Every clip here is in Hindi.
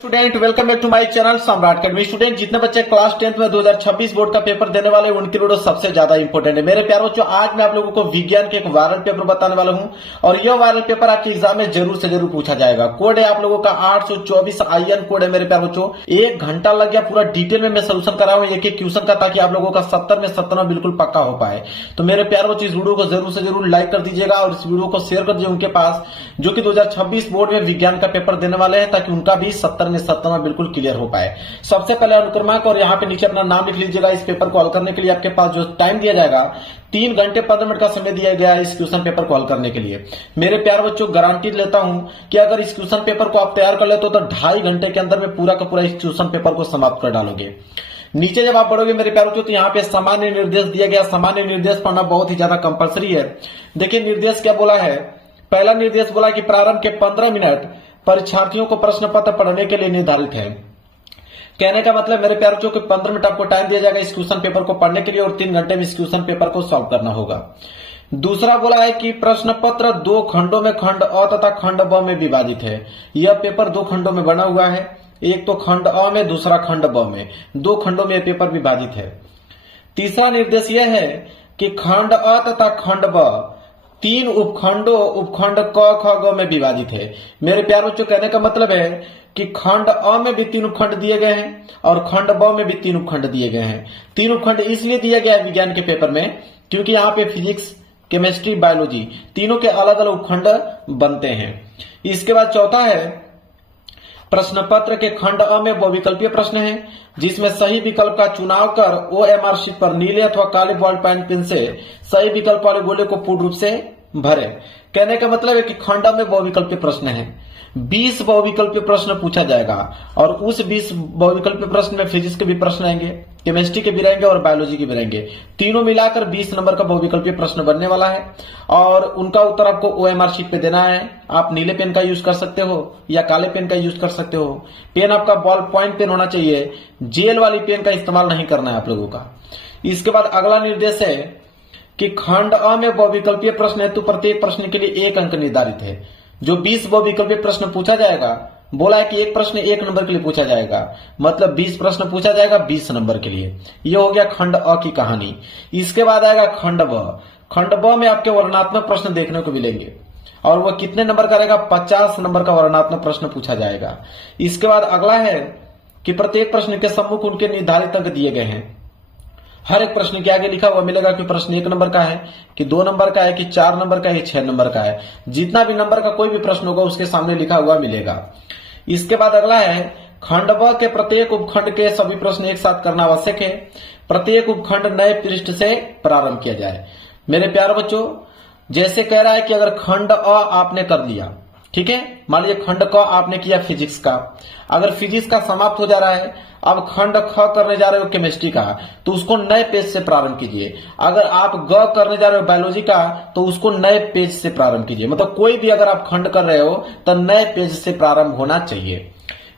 Student welcome back to my channel Samrat Academy. Student जितने बच्चे क्लास 10th में 2026 बोर्ड का पेपर देने वाले उनके लिए सबसे ज्यादा इंपॉर्टेंट है। मेरे प्यारे बच्चों, आज मैं आप लोगों को विज्ञान के एक वायरल पेपर बताने वाला हूं और यह वायरल पेपर आपके एग्जाम में जरूर से जरूर पूछा जाएगा। कोड है आप लोगों का 824 IN कोड है। मेरे प्यारे बच्चों, 1 घंटा लग गया पूरा डिटेल में मैं सोल्यूशन करा हूं एक एक क्वेश्चन का, ताकि आप लोगों का 70 में 70 बिल्कुल पक्का हो पाए। तो मेरे प्यारे बच्चों, इस वीडियो को जरूर से जरूर लाइक कर दीजिएगा और इस वीडियो को शेयर कर दीजिए उनके पास जो कि 2026 बोर्ड में विज्ञान का पेपर देने वाले हैं, ताकि उनका भी 70 में 70 बिल्कुल क्लियर हो पाए। सबसे पहले अनुक्रमांक और यहाँ पे नीचे अपना नाम लिख लीजिएगा। इस पेपर को हल करने के लिए आपके पास जो टाइम दिया जाएगा 3 घंटे 15 मिनट का समय दिया गया है इस क्वेश्चन पेपर को हल करने के लिए। मेरे प्यारे बच्चों, गारंटी लेता हूं कि अगर इस क्वेश्चन पेपर को आप तैयार कर लेते हो तो 2.5 घंटे के अंदर में पूरा का पूरा इस क्वेश्चन पेपर को समाप्त कर डालोगे। नीचे जब आप पढ़ोगे मेरे प्यारे बच्चों, तो यहाँ पे सामान्य निर्देश दिया गया। सामान्य निर्देश पढ़ना बहुत ही ज्यादा कंपलसरी है। देखिए निर्देश क्या बोला है। पहला निर्देश बोला कि प्रारंभ के 15 मिनट परीक्षार्थियों को प्रश्न पत्र पढ़ने के लिए निर्धारित है। कहने का मतलब मेरे प्यारे बच्चों, 15 मिनट आपको टाइम दिया जाएगा इस क्वेश्चन पेपर को पढ़ने के लिए और 3 घंटे में इस क्वेश्चन पेपर को सॉल्व करना होगा। दूसरा बोला है कि प्रश्न पत्र 2 खंडों में खंड अ तथा खंड ब में विभाजित है। यह पेपर 2 खंडों में बना हुआ है, एक तो खंड अ में, दूसरा खंड ब में। 2 खंडों में यह पेपर विभाजित है। तीसरा निर्देश यह है कि खंड अ तथा खंड ब 3 उपखंड क ख ग में विभाजित है। मेरे प्यारे बच्चों, कहने का मतलब है कि खंड अ में भी 3 उपखंड दिए गए हैं और खंड ब में भी 3 उपखंड दिए गए हैं। 3 उपखंड इसलिए दिया गया है विज्ञान के पेपर में क्योंकि यहाँ पे फिजिक्स, केमिस्ट्री, बायोलॉजी तीनों के अलग अलग उपखंड बनते हैं। इसके बाद चौथा है प्रश्न पत्र के खंड अ में बहुविकल्पीय प्रश्न है, जिसमें सही विकल्प का चुनाव कर OMR शीट पर नीले अथवा काले बॉल पेन से सही विकल्प वाले गोले को पूर्ण रूप से भरे। कहने का मतलब है कि खंड अ में बहुविकल्पीय प्रश्न है, 20 बहुविकल्पीय प्रश्न पूछा जाएगा और उस 20 बहुविकल्पीय प्रश्न में फिजिक्स के भी प्रश्न रहेंगे, केमिस्ट्री के भी रहेंगे और बायोलॉजी के भी रहेंगे। तीनों मिलाकर 20 नंबर का बहुविकल्पीय प्रश्न बनने वाला है और उनका उत्तर आपको OMR शीट पे देना है। आप नीले पेन का यूज कर सकते हो या काले पेन का यूज कर सकते हो। पेन आपका बॉल पॉइंट पेन होना चाहिए, जेल वाली पेन का इस्तेमाल नहीं करना है आप लोगों का। इसके बाद अगला निर्देश है कि खंड अ में बहुविकल्पीय प्रश्न हेतु प्रत्येक प्रश्न के लिए 1 अंक निर्धारित है। जो 20 बहुविकल्पीय प्रश्न पूछा जाएगा, बोला है कि एक प्रश्न 1 नंबर के लिए पूछा जाएगा, मतलब 20 प्रश्न पूछा जाएगा 20 नंबर के लिए। यह हो गया खंड अ की कहानी। इसके बाद आएगा खंड ब। खंड ब में आपके वर्णनात्मक प्रश्न देखने को मिलेंगे और वह कितने नंबर का रहेगा, 50 नंबर का वर्णनात्मक प्रश्न पूछा जाएगा। इसके बाद अगला है कि प्रत्येक प्रश्न के सम्मुख उनके निर्धारित अंक दिए गए हैं। हर एक प्रश्न के आगे लिखा हुआ मिलेगा कि प्रश्न 1 नंबर का है, कि 2 नंबर का है, कि 4 नंबर का है, 6 नंबर का है। जितना भी नंबर का कोई भी प्रश्न होगा उसके सामने लिखा हुआ मिलेगा। इसके बाद अगला है खंड ब के प्रत्येक उपखंड के सभी प्रश्न एक साथ करना आवश्यक है। प्रत्येक उपखंड नए पृष्ठ से प्रारंभ किया जाए। मेरे प्यारे बच्चों, जैसे कह रहा है कि अगर खंड अ आपने कर लिया, ठीक है, मान लीजिए खंड क आपने किया फिजिक्स का, अगर फिजिक्स का समाप्त हो जा रहा है, अब खंड ख करने जा रहे हो केमिस्ट्री का, तो उसको नए पेज से प्रारंभ कीजिए। अगर आप ग करने जा रहे हो बायोलॉजी का, तो उसको नए पेज से प्रारंभ कीजिए। मतलब कोई भी अगर आप खंड कर रहे हो तो नए पेज से प्रारंभ होना चाहिए।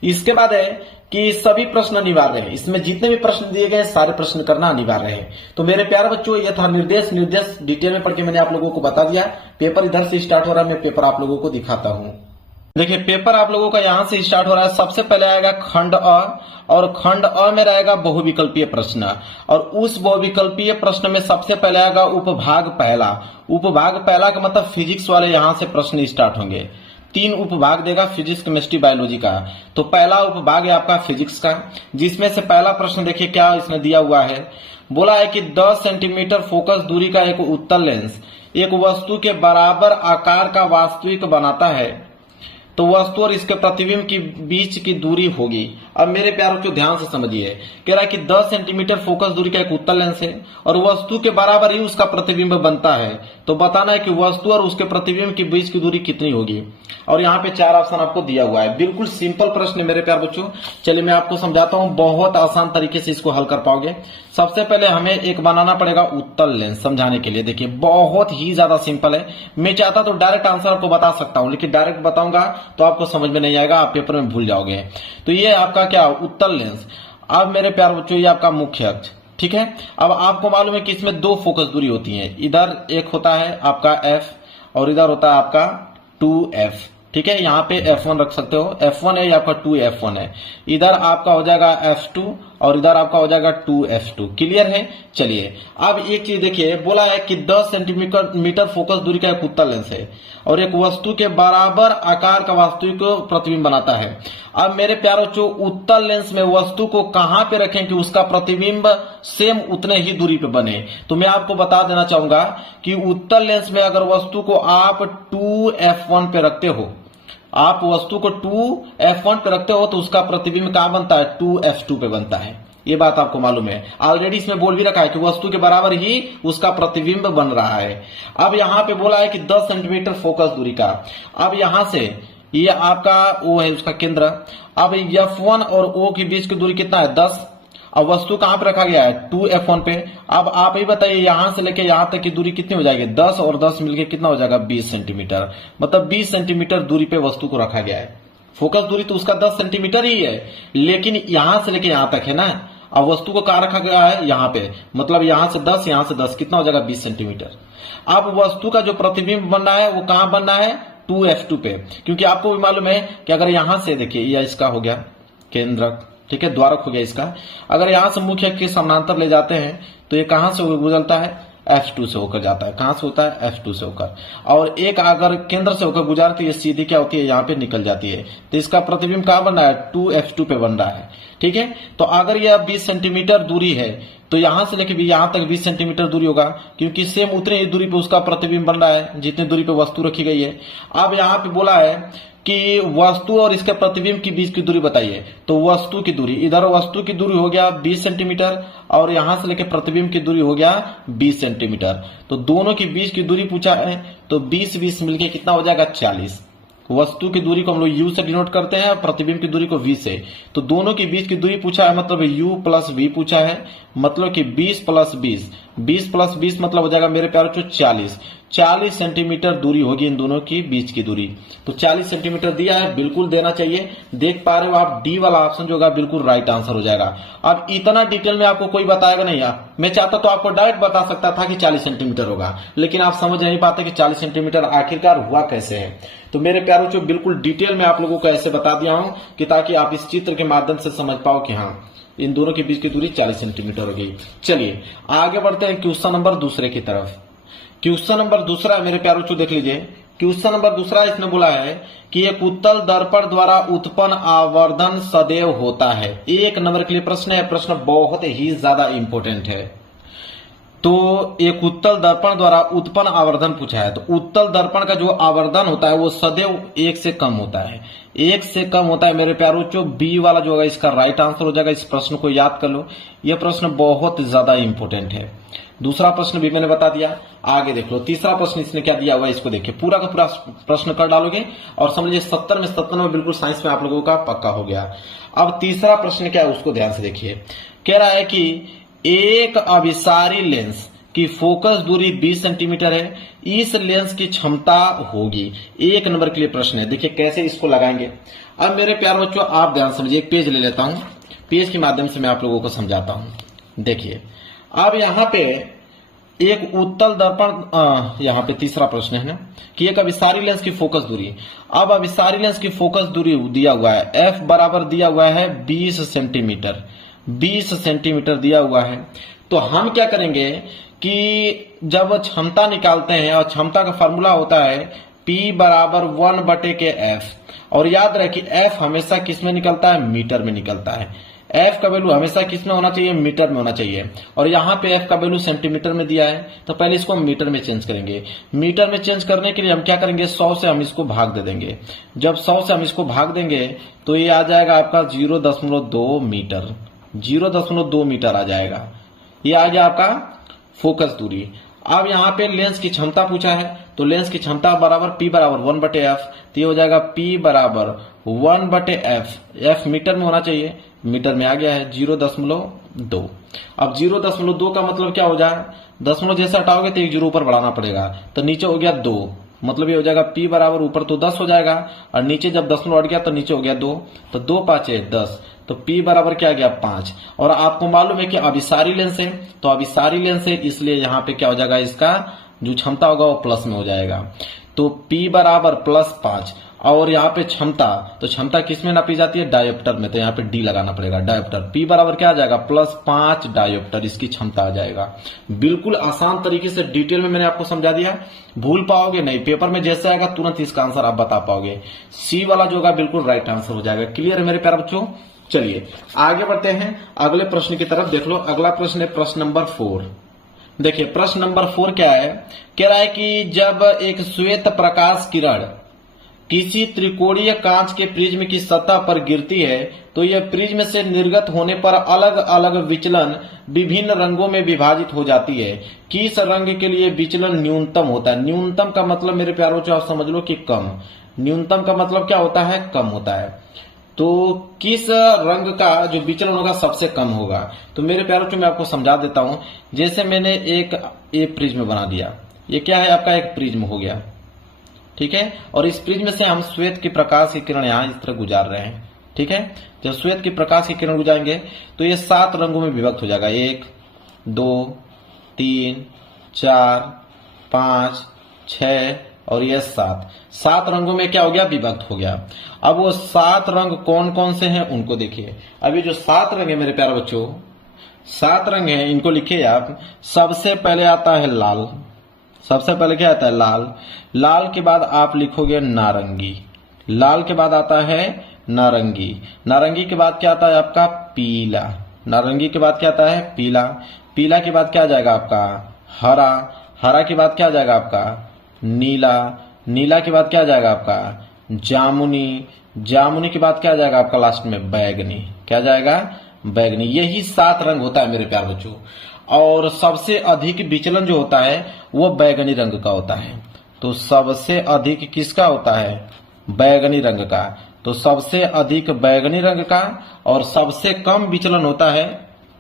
इसके बाद है कि सभी प्रश्न अनिवार्य है। इसमें जितने भी प्रश्न दिए गए सारे प्रश्न करना अनिवार्य है। तो मेरे प्यारे बच्चों, यह था निर्देश डिटेल में पढ़ के मैंने आप लोगों को बता दिया। पेपर इधर से स्टार्ट हो रहा है, मैं पेपर आप लोगों को दिखाता हूँ। देखिए पेपर आप लोगों का यहां से स्टार्ट हो रहा है। सबसे पहले आएगा खंड अ और खंड अ में रहेगा बहुविकल्पीय प्रश्न और उस बहुविकल्पीय प्रश्न में सबसे पहले आएगा उपभाग पहला। उपभाग पहला का मतलब फिजिक्स वाले यहां से प्रश्न स्टार्ट होंगे। 3 उपभाग देगा फिजिक्स, केमिस्ट्री, बायोलॉजी का। तो पहला उपभाग है आपका फिजिक्स का, जिसमें से पहला प्रश्न देखिए क्या इसने दिया हुआ है। बोला है कि 10 सेंटीमीटर फोकस दूरी का एक उत्तल लेंस एक वस्तु के बराबर आकार का वास्तविक बनाता है, तो वस्तु और इसके प्रतिबिंब के बीच की दूरी होगी। अब मेरे प्यारों को ध्यान से समझिए, कह रहा है कि 10 सेंटीमीटर फोकस दूरी का एक उत्तल लेंस है और वस्तु के बराबर ही उसका प्रतिबिंब बनता है, तो बताना है कि वस्तु और उसके प्रतिबिंब के बीच की दूरी कितनी होगी। और यहाँ पे 4 ऑप्शन आपको दिया हुआ है। बिल्कुल सिंपल प्रश्न है मेरे प्यार बच्चों। चलिए मैं आपको समझाता हूँ, बहुत आसान तरीके से इसको हल कर पाओगे। सबसे पहले हमें एक बनाना पड़ेगा उत्तल लेंस समझाने के लिए। देखिए बहुत ही ज्यादा सिंपल है। मैं चाहता तो डायरेक्ट आंसर आपको बता सकता हूँ, लेकिन डायरेक्ट बताऊंगा तो आपको समझ में नहीं आएगा, आप पेपर में भूल जाओगे। तो ये आपका क्या उत्तल लेंस। अब मेरे प्यार बच्चों, ये आपका मुख्य अक्ष, ठीक है। अब आपको मालूम है कि इसमें 2 फोकस दूरी होती है। इधर एक होता है आपका F और इधर होता है आपका 2F, ठीक है, यहाँ पे F1 रख सकते हो, F1 है, आपका 2F1 है, इधर आपका हो जाएगा F2 और इधर आपका हो जाएगा 2F2। क्लियर है। चलिए अब एक चीज देखिए, बोला है कि 10 सेंटीमीटर फोकस दूरी का एक उत्तल लेंस है और एक वस्तु के बराबर आकार का वास्तविक प्रतिबिंब बनाता है। अब मेरे प्यारो जो उत्तल लेंस में वस्तु को कहां पे रखें कि उसका प्रतिबिंब सेम उतने ही दूरी पे बने, तो मैं आपको बता देना चाहूंगा कि उत्तल लेंस में अगर वस्तु को आप 2F1 पे रखते हो, आप वस्तु को 2F1 पे रखते हो तो उसका प्रतिबिंब कहां बनता है, 2F2 पे बनता है। ये बात आपको मालूम है, ऑलरेडी इसमें बोल भी रखा है कि वस्तु के बराबर ही उसका प्रतिबिंब बन रहा है। अब यहां पे बोला है कि 10 सेंटीमीटर फोकस दूरी का। अब यहां से ये आपका O है उसका केंद्र। अब F1 और O के बीच की दूरी कितना है, 10। अब वस्तु कहां पे रखा गया है, 2F1 पे। अब आप ही बताइए यहां से लेके यहां तक की दूरी कितनी हो जाएगी, 10 और 10 मिलके कितना हो जाएगा, 20 सेंटीमीटर। मतलब 20 सेंटीमीटर दूरी पे वस्तु को रखा गया है। फोकस दूरी तो उसका 10 सेंटीमीटर ही है, लेकिन यहां से लेके यहां तक है ना। अब वस्तु को कहां रखा गया है, यहां पे, मतलब यहां से 10 यहां से 10 कितना हो जाएगा, 20 सेंटीमीटर। अब वस्तु का जो प्रतिबिंब बनना है वो कहां बनना है, 2F2 पे, क्योंकि आपको भी मालूम है कि अगर यहां से देखिए, यह इसका हो गया केंद्रक, ठीक है, द्वारक हो गया इसका। अगर यहां से मुख्य के समानांतर ले जाते हैं तो ये कहां से गुजरता है, F2 से होकर जाता है। कहां से होता है, F2 से होकर। और एक अगर केंद्र से होकर गुजरती है, सीधी क्या होती है, यहाँ पे निकल जाती है। तो इसका प्रतिबिंब कहां बन रहा है, 2F2 पे बन रहा है। ठीक है, तो अगर यह 20 सेंटीमीटर दूरी है तो यहां से लेके भी यहां तक 20 सेंटीमीटर दूरी होगा, क्योंकि सेम उतनी ही दूरी पे उसका प्रतिबिंब बन रहा है जितनी दूरी पे वस्तु रखी गई है। अब यहाँ पे बोला है कि वस्तु और इसके प्रतिबिंब के बीच की दूरी बताइए, तो वस्तु की दूरी, इधर वस्तु की दूरी हो गया 20 सेंटीमीटर और यहां से लेकर प्रतिबिंब की दूरी हो गया 20 सेंटीमीटर। तो दोनों के बीच की दूरी पूछा है, तो 20-20 मिलके कितना हो जाएगा, 40। वस्तु की दूरी को हम लोग U से डिनोट करते हैं, प्रतिबिंब की दूरी को V से। तो दोनों के बीच की दूरी पूछा है, मतलब U प्लस V पूछा है, मतलब कि 20 प्लस 20, 20 प्लस 20 मतलब हो जाएगा मेरे प्यारे 40 सेंटीमीटर दूरी होगी इन दोनों की बीच की दूरी। तो 40 सेंटीमीटर दिया है, बिल्कुल देना चाहिए। देख पा रहे हो आप, डी वाला ऑप्शन जो होगा बिल्कुल राइट आंसर हो जाएगा। अब इतना डिटेल में आपको कोई बताएगा नहीं यार, मैं चाहता तो आपको डायरेक्ट बता सकता था कि 40 सेंटीमीटर होगा, लेकिन आप समझ नहीं पाते कि 40 सेंटीमीटर आखिरकार हुआ कैसे है। तो मेरे प्यारों जो बिल्कुल डिटेल में आप लोगों को ऐसे बता दिया हूं कि ताकि आप इस चित्र के माध्यम से समझ पाओ कि हाँ, इन दोनों के बीच की दूरी 40 सेंटीमीटर हो गई। चलिए आगे बढ़ते हैं क्वेश्चन नंबर दूसरे की तरफ। क्वेश्चन नंबर दूसरा मेरे प्यारों को देख लीजिए। क्वेश्चन नंबर दूसरा इसने बोला है कि एक उत्तल दर्पण द्वारा उत्पन्न आवर्धन सदैव होता है। एक नंबर के लिए प्रश्न है, प्रश्न बहुत ही ज्यादा इंपॉर्टेंट है। तो एक उत्तल दर्पण द्वारा उत्पन्न आवर्धन पूछा है, तो उत्तल दर्पण का जो आवर्धन होता है वो सदैव 1 से कम होता है। 1 से कम होता है मेरे प्यारों, जो बी वाला जो होगा इसका राइट आंसर हो जाएगा। इस प्रश्न को याद कर लो, यह प्रश्न बहुत ज्यादा इंपॉर्टेंट है। दूसरा प्रश्न भी मैंने बता दिया, आगे देख लो। तीसरा प्रश्न इसने क्या दिया हुआ है, इसको देखिए, पूरा का पूरा प्रश्न कर डालोगे और समझ लीजिए 70 में 97 बिल्कुल साइंस में आप लोगों का पक्का हो गया। अब तीसरा प्रश्न क्या है उसको ध्यान से देखिए। कह रहा है कि एक अभिसारी लेंस की फोकस दूरी 20 सेंटीमीटर है, इस लेंस की क्षमता होगी। 1 नंबर के लिए प्रश्न है। देखिए कैसे इसको लगाएंगे। अब मेरे प्यारे बच्चों आप ध्यान समझिए, एक पेज ले लेता हूं, पेज के माध्यम से मैं आप लोगों को समझाता हूं। देखिए अब यहां पे एक उत्तल दर्पण, यहां पे तीसरा प्रश्न है ना कि एक अभिसारी लेंस की फोकस दूरी। अब अभिसारी लेंस की फोकस दूरी दिया हुआ है, F बराबर दिया हुआ है 20 सेंटीमीटर, 20 सेंटीमीटर दिया हुआ है। तो हम क्या करेंगे कि जब क्षमता निकालते हैं, और क्षमता का फॉर्मूला होता है P बराबर 1/F, और याद रहे F हमेशा किस में निकलता है, मीटर में निकलता है। F का वैल्यू हमेशा किस में होना चाहिए, मीटर में होना चाहिए। और यहाँ पे F का वैल्यू सेंटीमीटर में दिया है, तो पहले इसको हम मीटर में चेंज करेंगे। मीटर में चेंज करने के लिए हम क्या करेंगे, 100 से हम इसको भाग दे देंगे। जब 100 से हम इसको भाग देंगे तो ये आ जाएगा आपका 0.2 मीटर, 0.2 मीटर आ जाएगा। ये आ गया आपका फोकस दूरी। अब यहाँ पे लेंस की क्षमता पूछा है, तो लेंस की क्षमता बराबर P बराबर 1/F, तो ये हो जाएगा P बराबर 1/F। F मीटर में होना चाहिए, मीटर में आ गया है 0.2। अब 0.2 का मतलब क्या हो जाए, दशमलव जैसे हटाओगे तो 1 जीरो ऊपर बढ़ाना पड़ेगा, तो नीचे हो गया 2, मतलब ये हो जाएगा P बराबर ऊपर तो 10 हो जाएगा, और नीचे जब दशमलव हट गया तो नीचे हो गया 2, तो 2 5 10, तो P बराबर क्या आ गया 5। और आपको मालूम है कि अभिसारी लेंस है, तो अभिसारी लेंस है इसलिए यहाँ पे क्या हो जाएगा, इसका जो क्षमता होगा वो प्लस में हो जाएगा। तो P बराबर +5। और यहाँ पे क्षमता, तो क्षमता किस में नापी जाती है? डायोप्टर में। तो यहाँ पे डी लगाना पड़ेगा, डायोप्टर। P बराबर क्या आ जाएगा? +5 डायोप्टर इसकी क्षमता आ जाएगा। बिल्कुल आसान तरीके से डिटेल में मैंने आपको समझा दिया, भूल पाओगे नहीं। पेपर में जैसे आएगा तुरंत इसका आंसर आप बता पाओगे। सी वाला जो होगा बिल्कुल राइट आंसर हो जाएगा। क्लियर है मेरे प्यारे बच्चों? चलिए आगे बढ़ते हैं अगले प्रश्न की तरफ। देख लो अगला प्रश्न है प्रश्न नंबर 4। देखिए प्रश्न नंबर 4 क्या है? कह रहा है कि जब एक श्वेत प्रकाश किरण किसी त्रिकोणीय कांच के प्रिज्म की सतह पर गिरती है तो यह प्रिज्म से निर्गत होने पर अलग अलग विचलन विभिन्न रंगों में विभाजित हो जाती है। किस रंग के लिए विचलन न्यूनतम होता है? न्यूनतम का मतलब मेरे प्यारों बच्चों आप समझ लो कि कम। न्यूनतम का मतलब क्या होता है? कम होता है। तो किस रंग का जो विचलन होगा सबसे कम होगा? तो मेरे प्यारों बच्चों मैं आपको समझा देता हूं। जैसे मैंने एक ये प्रिज्म बना दिया, ये क्या है? आपका एक प्रिज्म हो गया, ठीक है। और इस प्रिज्म से हम श्वेत की प्रकाश की किरण यहां इस तरह गुजार रहे हैं, ठीक है। जब श्वेत की प्रकाश की किरण गुजारेंगे तो ये 7 रंगों में विभक्त हो जाएगा। 1 2 3 4 5 6 और ये 7 रंगों में क्या हो गया? विभक्त हो गया। अब वो 7 रंग कौन कौन से हैं उनको देखिए। अभी जो 7 रंग है मेरे प्यारे बच्चों, 7 रंग हैं, इनको लिखिए आप। सबसे पहले आता है लाल। सबसे पहले क्या आता है? लाल। लाल के बाद आप लिखोगे नारंगी। लाल के बाद आता है नारंगी। नारंगी के बाद क्या आता है आपका? पीला। नारंगी के बाद क्या आता है? पीला। पीला के बाद क्या आ जाएगा आपका? हरा। हरा के बाद क्या आ जाएगा आपका? नीला। नीला के बाद क्या आ जाएगा आपका? जामुनी। जामुनी के बाद क्या आ जाएगा आपका? लास्ट में बैगनी। क्या जाएगा? बैगनी। यही 7 रंग होता है मेरे प्यार बच्चों। और सबसे अधिक विचलन जो होता है वो बैगनी रंग का होता है। तो सबसे अधिक किसका होता है? बैगनी रंग का। तो सबसे अधिक बैगनी रंग का और सबसे कम विचलन होता है,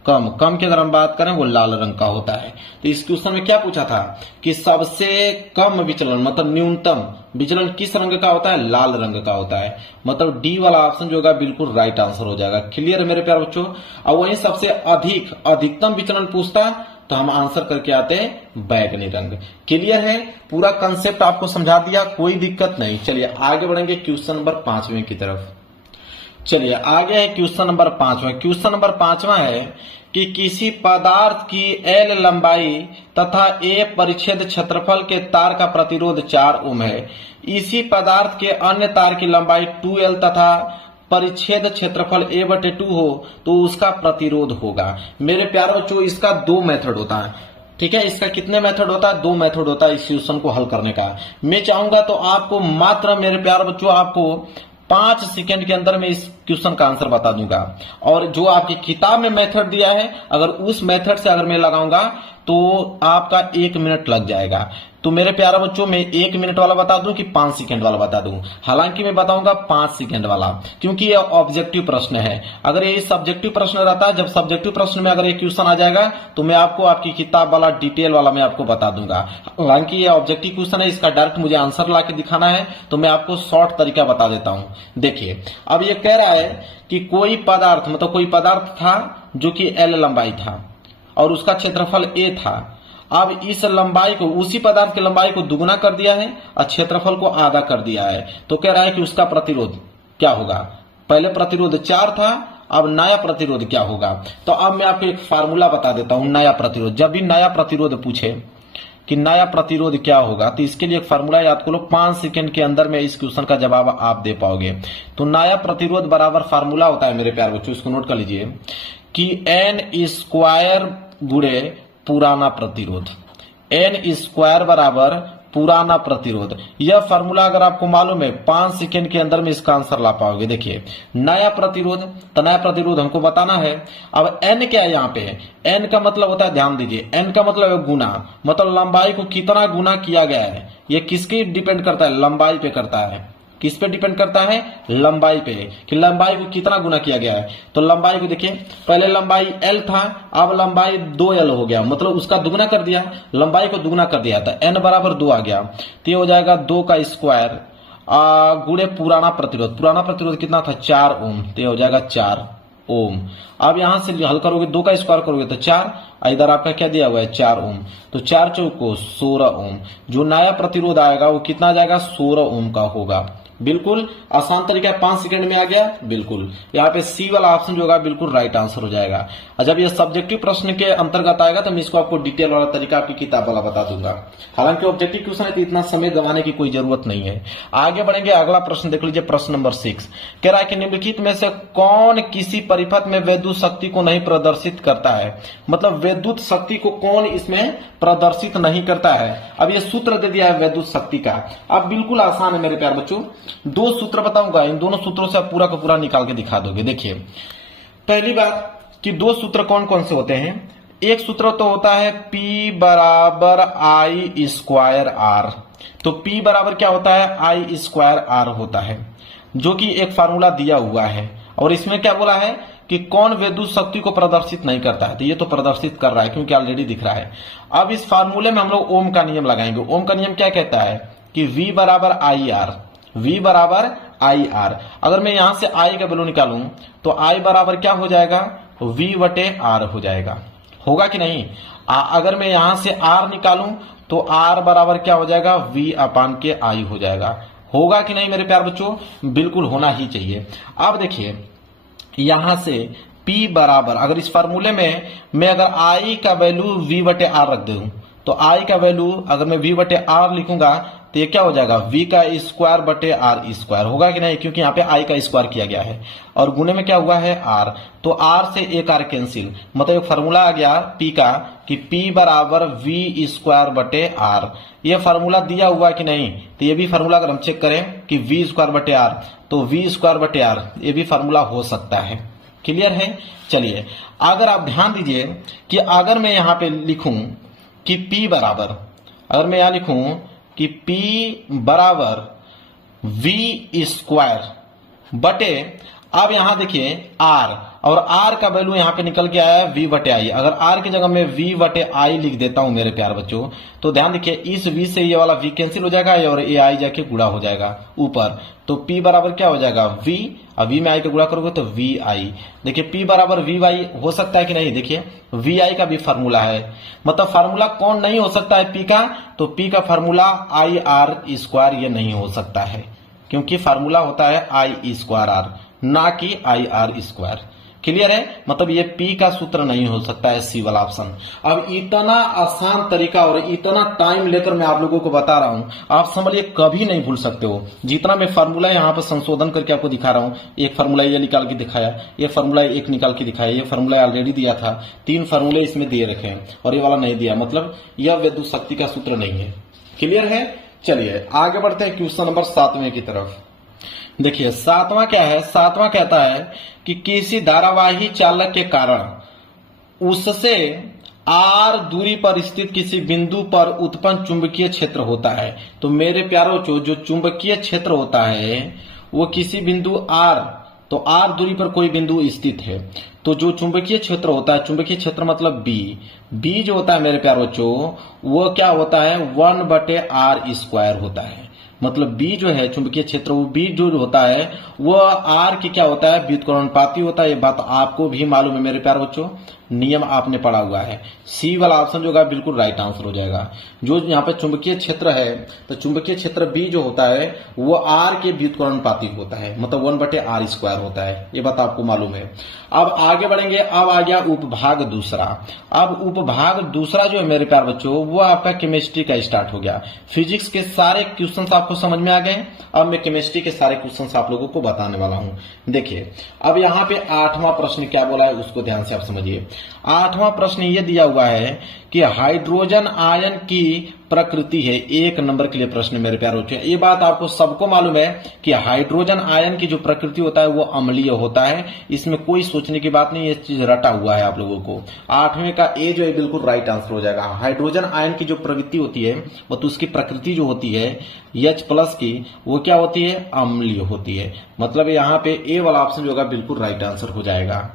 कम की अगर हम बात करें वो लाल रंग का होता है। तो इस क्वेश्चन में क्या पूछा था कि सबसे कम विचलन मतलब न्यूनतम विचलन किस रंग का होता है? लाल रंग का होता है। मतलब डी वाला ऑप्शन जो होगा बिल्कुल राइट आंसर हो जाएगा। क्लियर है मेरे प्यारे बच्चों? और वहीं सबसे अधिकतम विचलन पूछता तो हम आंसर करके आते हैं बैगनी रंग। क्लियर है? पूरा कंसेप्ट आपको समझा दिया, कोई दिक्कत नहीं। चलिए आगे बढ़ेंगे क्वेश्चन नंबर 5वें की तरफ। चलिए आगे है क्वेश्चन नंबर 5वां। क्वेश्चन नंबर 5वां है कि किसी पदार्थ की L लंबाई तथा A परिच्छेद क्षेत्रफल के तार का प्रतिरोध 4 ओम है। इसी पदार्थ के अन्य तार की लंबाई 2L तथा परिच्छेद क्षेत्रफल A/2 हो तो उसका प्रतिरोध होगा। मेरे प्यारे बच्चों इसका 2 मेथड होता है, ठीक है। इसका कितने मेथड होता है? 2 मेथड होता है इस क्वेश्चन को हल करने का। मैं चाहूंगा तो आपको मात्र मेरे प्यारे बच्चों आपको 5 सेकंड के अंदर में इस क्वेश्चन का आंसर बता दूंगा। और जो आपकी किताब में मेथड दिया है अगर उस मेथड से अगर मैं लगाऊंगा तो आपका 1 मिनट लग जाएगा। तो मेरे प्यारे बच्चों मैं 1 मिनट वाला बता दूं कि 5 सेकंड वाला बता दूं? हालांकि मैं बताऊंगा 5 सेकंड वाला, क्योंकि ये ऑब्जेक्टिव प्रश्न है। अगर ये सब्जेक्टिव प्रश्न रहता है, जब सब्जेक्टिव प्रश्न में अगर ये क्वेश्चन आ जाएगा तो मैं आपको आपकी किताब वाला डिटेल वाला मैं आपको बता दूंगा। हालांकि ये ऑब्जेक्टिव क्वेश्चन है, इसका डायरेक्ट मुझे आंसर ला के दिखाना है तो मैं आपको शॉर्ट तरीका बता देता हूं। देखिए अब ये कह रहा है कि कोई पदार्थ मतलब कोई पदार्थ था जो कि L लंबाई था और उसका क्षेत्रफल A था। अब इस लंबाई को, उसी पदार्थ की लंबाई को दुगुना कर दिया है और क्षेत्रफल को आधा कर दिया है। तो कह रहा है कि उसका प्रतिरोध क्या होगा? पहले प्रतिरोध 4 था, अब नया प्रतिरोध क्या होगा? तो अब मैं आपको एक फार्मूला बता देता हूं नया प्रतिरोध। जब भी नया प्रतिरोध पूछे कि नया प्रतिरोध क्या होगा तो इसके लिए एक फार्मूला याद करो। 5 सेकंड के अंदर में इस क्वेश्चन का जवाब आप दे पाओगे। तो नया प्रतिरोध बराबर फार्मूला होता है मेरे प्यारे बच्चों, इसको नोट कर लीजिए कि n² गुणे पुराना प्रतिरोध। n² बराबर पुराना प्रतिरोध। यह फार्मूला अगर आपको मालूम है 5 सेकंड के अंदर में इसका आंसर ला पाओगे। देखिए नया प्रतिरोध, तो नया प्रतिरोध हमको बताना है। अब n क्या है यहाँ पे? n का मतलब होता है, ध्यान दीजिए, n का मतलब है गुना, मतलब लंबाई को कितना गुना किया गया है। ये किसके डिपेंड करता है? लंबाई पे करता है। किस पे डिपेंड करता है? लंबाई पे, कि लंबाई को कितना गुना किया गया है। तो लंबाई को देखिए, पहले लंबाई L था, अब लंबाई 2L हो गया, मतलब उसका दुगुना कर दिया, लंबाई को दुगुना कर दिया था। n बराबर 2 आ गया तो ये हो जाएगा 2 का स्क्वायर गुणे पुराना प्रतिरोध। पुराना प्रतिरोध कितना था? 4 ओम, तो ये हो जाएगा 4 ओम। अब यहां से हल करोगे, 2 का स्क्वायर करोगे तो 4, इधर आपका क्या दिया हुआ है? 4 ओम। तो 4 चौको 16 ओम। जो नया प्रतिरोध आएगा वो कितना जाएगा? 16 ओम का होगा। बिल्कुल आसान तरीका है, 5 सेकंड में आ गया। बिल्कुल यहाँ पे सी वाला ऑप्शन जो होगा बिल्कुल राइट आंसर हो जाएगा। और जब ये सब्जेक्टिव प्रश्न के अंतर्गत आएगा तो मैं इसको आपको डिटेल वाला तरीका आपकी किताब वाला बता दूंगा। हालांकि ऑब्जेक्टिव क्वेश्चन है तो इतना समय गंवाने की कोई जरूरत नहीं है। आगे बढ़ेंगे, अगला प्रश्न देख लीजिए, प्रश्न नंबर 6 कह रहा है कि निम्नलिखित में से कौन किसी परिपथ में विद्युत शक्ति को नहीं प्रदर्शित करता है। मतलब विद्युत शक्ति को कौन इसमें प्रदर्शित नहीं करता है। अब ये सूत्र दे दिया है विद्युत शक्ति का। अब बिल्कुल आसान है मेरे प्यारे बच्चों, 2 सूत्र बताऊंगा, इन दोनों सूत्रों से आप पूरा का पूरा निकाल के दिखा दोगे। देखिए पहली बात कि 2 सूत्र कौन कौन से होते हैं। एक सूत्र तो होता है P बराबर I स्क्वायर R। तो P बराबर क्या होता है, I स्क्वायर R होता है, जो कि एक फार्मूला दिया हुआ है। और इसमें क्या बोला है कि कौन विद्युत शक्ति को प्रदर्शित नहीं करता है, तो ये तो प्रदर्शित कर रहा है क्योंकि ऑलरेडी दिख रहा है। अब इस फार्मूले में हम लोग ओम का नियम लगाएंगे। ओम का नियम क्या कहता है कि V बराबर IR, V बराबर IR। अगर मैं यहां से I का वैल्यू निकालूं तो I बराबर क्या हो जाएगा, V बटे R हो जाएगा। होगा कि नहीं। अगर मैं यहां से R निकालूं तो R बराबर क्या हो जाएगा, V अपान के I हो जाएगा। होगा कि नहीं मेरे प्यारे बच्चों, बिल्कुल होना ही चाहिए। अब देखिए यहां से P बराबर, अगर इस फार्मूले में मैं अगर I का वैल्यू V बटे R रख दूं तो I का वैल्यू अगर मैं V बटे R लिखूंगा तो ये क्या हो जाएगा, V का स्क्वायर बटे R स्क्वायर। होगा कि नहीं, क्योंकि यहाँ पे I का स्क्वायर किया गया है और गुणे में क्या हुआ है R, तो R से एक R कैंसिल, मतलब एक फार्मूला आ गया P का कि P बराबर V स्क्वायर बटे R। ये फार्मूला दिया हुआ कि नहीं, तो ये भी फार्मूला अगर हम चेक करें कि V स्क्वायर बटे R, तो V स्क्वायर बटे R ये भी फार्मूला हो सकता है। क्लियर है। चलिए अगर आप ध्यान दीजिए कि अगर मैं यहाँ पे लिखूं कि P बराबर, अगर मैं यहां लिखूं कि P बराबर V स्क्वायर बटे, अब यहां देखिए R, और R का वैल्यू यहां पे निकल के आया है V बटे I। अगर R की जगह मैं V बटे I लिख देता हूं मेरे प्यारे बच्चों, तो ध्यान देखिए इस V से ये वाला V कैंसिल हो जाएगा और ये I जाके गुणा हो जाएगा ऊपर, तो P बराबर क्या हो जाएगा V, अब V में I का गुणा करोगे तो VI। देखिए P बराबर VY हो सकता है कि नहीं, देखिए VI का भी फार्मूला है। मतलब फार्मूला कौन नहीं हो सकता है P का, तो P का फार्मूला IR स्क्वायर ये नहीं हो सकता है, क्योंकि फार्मूला होता है I स्क्वायर R ना कि IR स्क्वायर। क्लियर है, मतलब ये P का सूत्र नहीं हो सकता है, सी वाला ऑप्शन। अब इतना आसान तरीका और इतना टाइम लेकर मैं आप लोगों को बता रहा हूं, आप समझिए कभी नहीं भूल सकते हो। जितना मैं फार्मूला यहाँ पर संशोधन करके आपको दिखा रहा हूं, एक फार्मूला ये निकाल के दिखाया, ये फार्मूला एक निकाल के दिखाया, ये फार्मूला ऑलरेडी दिया था, 3 फार्मूले इसमें दिए रखे हैं और ये वाला नहीं दिया, मतलब यह विद्युत शक्ति का सूत्र नहीं है। क्लियर है। चलिए आगे बढ़ते हैं क्वेश्चन नंबर 7वें की तरफ। देखिए 7वां क्या है, 7वां कहता है कि किसी धारावाही चालक के कारण उससे R दूरी पर स्थित किसी बिंदु पर उत्पन्न चुंबकीय क्षेत्र होता है। तो मेरे प्यारों जो चुंबकीय क्षेत्र होता है वो किसी बिंदु R, तो R दूरी पर कोई बिंदु स्थित है, तो जो चुंबकीय क्षेत्र होता है, चुंबकीय क्षेत्र मतलब B जो होता है मेरे प्यारों वो क्या होता है 1 बटे R स्क्वायर होता है। मतलब B जो है चुंबकीय क्षेत्र, वो B जो होता है वो R की क्या होता है व्युत्क्रमानुपाती होता है। ये बात आपको भी मालूम है मेरे प्यारे बच्चों, नियम आपने पढ़ा हुआ है। सी वाला ऑप्शन जो होगा बिल्कुल राइट आंसर हो जाएगा। जो यहाँ पे चुंबकीय क्षेत्र है, तो चुंबकीय क्षेत्र B जो होता है वो R के व्युत्क्रमानुपाती होता है, मतलब 1 बटे R स्क्वायर होता है। ये बात आपको मालूम है। अब आगे बढ़ेंगे, अब आ गया उपभाग दूसरा। अब उपभाग दूसरा जो है मेरे प्यारे बच्चों वो आपका केमिस्ट्री का स्टार्ट हो गया। फिजिक्स के सारे क्वेश्चन आपको समझ में आ गए, अब मैं केमिस्ट्री के सारे क्वेश्चन आप लोगों को बताने वाला हूं। देखिए अब यहाँ पे 8वां प्रश्न क्या बोला है उसको ध्यान से आप समझिए। 8वां प्रश्न ये दिया हुआ है कि हाइड्रोजन आयन की प्रकृति है, 1 नंबर के लिए प्रश्न मेरे प्यारे बच्चों। ये बात आपको सबको मालूम है कि हाइड्रोजन आयन की जो प्रकृति होता है वो अम्लीय होता है, इसमें कोई सोचने की बात नहीं, ये चीज रटा हुआ है आप लोगों को। 8वें का ए जो है बिल्कुल राइट आंसर हो जाएगा। हाइड्रोजन आयन की जो प्रवृत्ति होती है वो तो उसकी प्रकृति जो होती है H+ की वो क्या होती है अम्लीय होती है, मतलब यहाँ पे ए वाला ऑप्शन जो होगा बिल्कुल राइट आंसर हो जाएगा।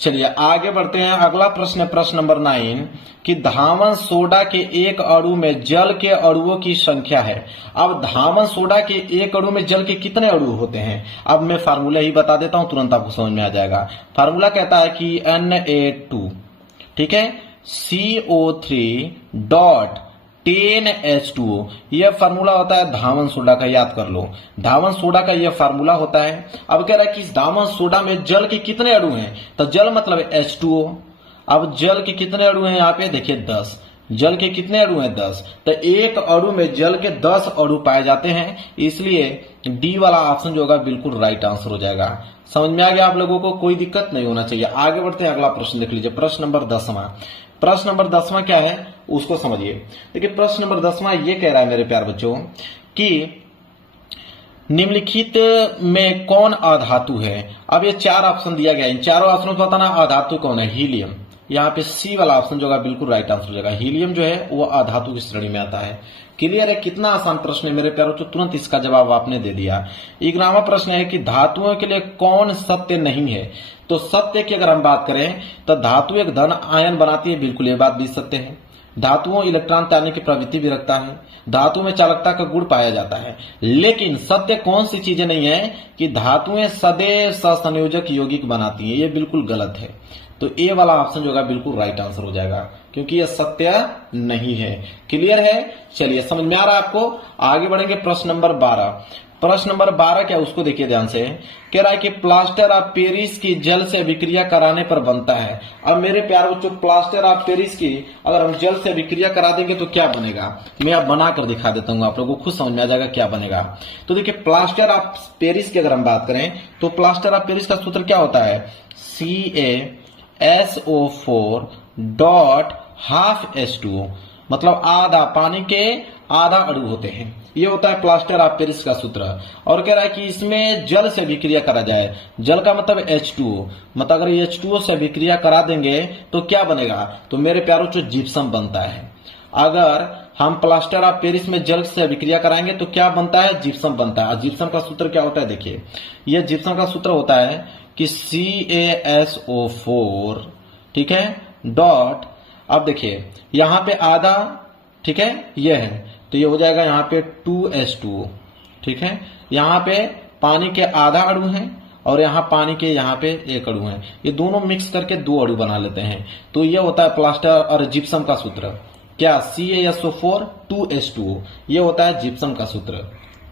चलिए आगे बढ़ते हैं, अगला प्रश्न है प्रश्न नंबर 9 कि धावन सोडा के एक अणु में जल के अणुओं की संख्या है। अब धावन सोडा के एक अणु में जल के कितने अणु होते हैं, अब मैं फार्मूला ही बता देता हूं, तुरंत आपको समझ में आ जाएगा। फार्मूला कहता है कि Na2 ठीक है CO3 डॉट 10H2O। यह फार्मूला होता है धावन सोडा का, याद कर लो, धावन सोडा का यह फार्मूला होता है। अब कह रहा है कि इस धावन सोडा में जल के कितने अणु हैं, तो जल मतलब H2O। अब जल के कितने अणु हैं यहाँ पे देखिए 10, जल के कितने अणु हैं 10, तो एक अणु में जल के 10 अणु पाए जाते हैं, इसलिए डी वाला ऑप्शन जो होगा बिल्कुल राइट आंसर हो जाएगा। समझ में आ गया आप लोगों को, कोई दिक्कत नहीं होना चाहिए। आगे बढ़ते हैं, अगला प्रश्न देख लीजिए, प्रश्न नंबर 10वां। प्रश्न नंबर 10वां क्या है उसको समझिए। देखिए प्रश्न नंबर 10वां ये कह रहा है मेरे प्यार बच्चों कि निम्नलिखित में कौन अधातु है। अब ये 4 ऑप्शन दिया गया है, इन चारों ऑप्शनों को बताना अधातु कौन है। हीलियम, यहाँ पे सी वाला ऑप्शन जो है बिल्कुल राइट आंसर हो जाएगा। हीलियम जो है वो अधातु की श्रेणी में आता है। क्लियर है, कितना आसान प्रश्न है मेरे प्यारों, तो तुरंत इसका जवाब आपने दे दिया। 11वां प्रश्न है कि धातुओं के लिए कौन सत्य नहीं है। तो सत्य की अगर हम बात करें तो धातु एक धन आयन बनाती है, बिल्कुल ये बात भी सत्य है। धातुओं इलेक्ट्रॉन त्यागने की प्रवृत्ति भी रखता है, धातु में चालकता का गुण पाया जाता है। लेकिन सत्य कौन सी चीजें नहीं है कि धातुएं सदैव सहसंयोजक यौगिक बनाती हैं, ये बिल्कुल गलत है। तो ए वाला ऑप्शन जो है बिल्कुल राइट आंसर हो जाएगा, क्योंकि यह सत्य नहीं है। क्लियर है, चलिए समझ में आ रहा है आपको। आगे बढ़ेंगे, प्रश्न नंबर 12। प्रश्न नंबर 12 क्या उसको देखिए ध्यान से। कह रहा है कि प्लास्टर ऑफ पेरिस की जल से अभिक्रिया कराने पर बनता है। अब मेरे प्यारे बच्चों, प्लास्टर ऑफ पेरिस की अगर हम जल से अभिक्रिया करा देंगे तो क्या बनेगा, मैं अब बना कर दिखा देता हूं, आप लोगों को खुद समझ में आ जाएगा क्या बनेगा। तो देखिए प्लास्टर ऑफ पेरिस की अगर हम बात करें तो प्लास्टर ऑफ पेरिस का सूत्र क्या होता है, CaSO4 डॉट हाफ H2O, मतलब आधा पानी के आधा अणु होते हैं। ये होता है प्लास्टर ऑफ पेरिस का सूत्र। और कह रहा है कि इसमें जल से अभिक्रिया करा जाए, जल का मतलब H2O, मतलब अगर H2O से अभिक्रिया करा देंगे तो क्या बनेगा, तो मेरे प्यारों जो जिप्सम बनता है। अगर हम प्लास्टर ऑफ पेरिस में जल से अभिक्रिया कराएंगे तो क्या बनता है, जिप्सम बनता है। जिप्सम का सूत्र क्या होता है, देखिए यह जिप्सम का सूत्र होता है कि CaSO4, ठीक है, डॉट, अब देखिए यहां पे आधा, ठीक है, यह है तो ये हो जाएगा यहाँ पे 2H2O, ठीक है। यहाँ पे पानी के आधा अणु है और यहाँ पानी के यहाँ पे एक अणु है, ये दोनों मिक्स करके 2 अणु बना लेते हैं। तो ये होता है प्लास्टर और जिप्सम का सूत्र, क्या, CaSO4 2H2O, ये होता है जिप्सम का सूत्र।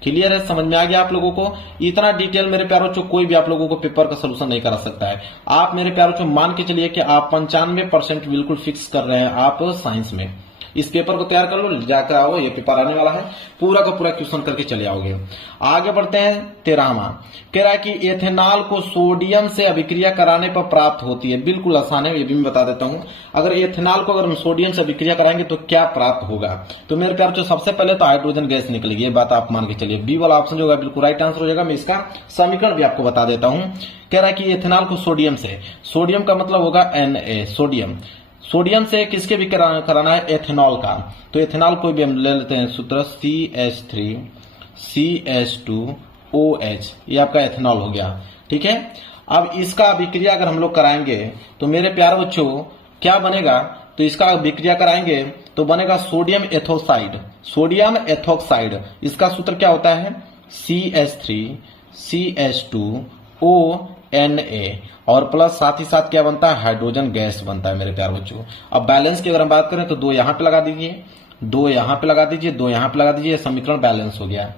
क्लियर है, समझ में आ गया आप लोगों को। इतना डिटेल मेरे प्यारों चो कोई भी आप लोगों को पेपर का सोल्यूशन नहीं करा सकता है। आप मेरे प्यारों चो मान के चलिए कि आप 95% बिल्कुल फिक्स कर रहे हैं आप साइंस में। इस पेपर को तैयार कर लो, जाकर आओ, ये पेपर आने वाला है, पूरा का पूरा क्वेश्चन करके चले आओगे। आगे बढ़ते हैं, 13वां। कह रहा है कि एथेनॉल को सोडियम से अभिक्रिया कराने पर प्राप्त होती है। बिल्कुल आसान है, ये भी मैं बता देता हूं। अगर एथेनॉल को अगर हम सोडियम से अभिक्रिया कराएंगे तो क्या प्राप्त होगा, तो मेरे प्यार जो सबसे पहले तो हाइड्रोजन गैस निकलेगी, ये बात आप मान के चलिए। बी वाला ऑप्शन जो होगा बिल्कुल राइट आंसर हो जाएगा। मैं इसका समीकरण भी आपको बता देता हूं। कह रहा है कि एथेनॉल को सोडियम से, सोडियम का मतलब होगा Na, सोडियम, सोडियम से किसके भी कराना है, एथेनॉल का। तो एथेनॉल को भी हम ले लेते हैं सूत्र CH3CH2OH, ये आपका एथेनॉल हो गया, ठीक है। अब इसका अभिक्रिया अगर हम लोग कराएंगे तो मेरे प्यारे बच्चों क्या बनेगा, तो इसका अभिक्रिया कराएंगे तो बनेगा सोडियम एथोक्साइड, सोडियम एथोक्साइड। इसका सूत्र क्या होता है, CH3CH2ONA, और प्लस साथ ही साथ क्या बनता है, हाइड्रोजन गैस बनता है मेरे प्यारे बच्चों। अब बैलेंस की अगर हम बात करें तो 2 यहां पे लगा दीजिए, 2 यहां पे लगा दीजिए, 2 यहां पे लगा दीजिए, समीकरण बैलेंस हो गया।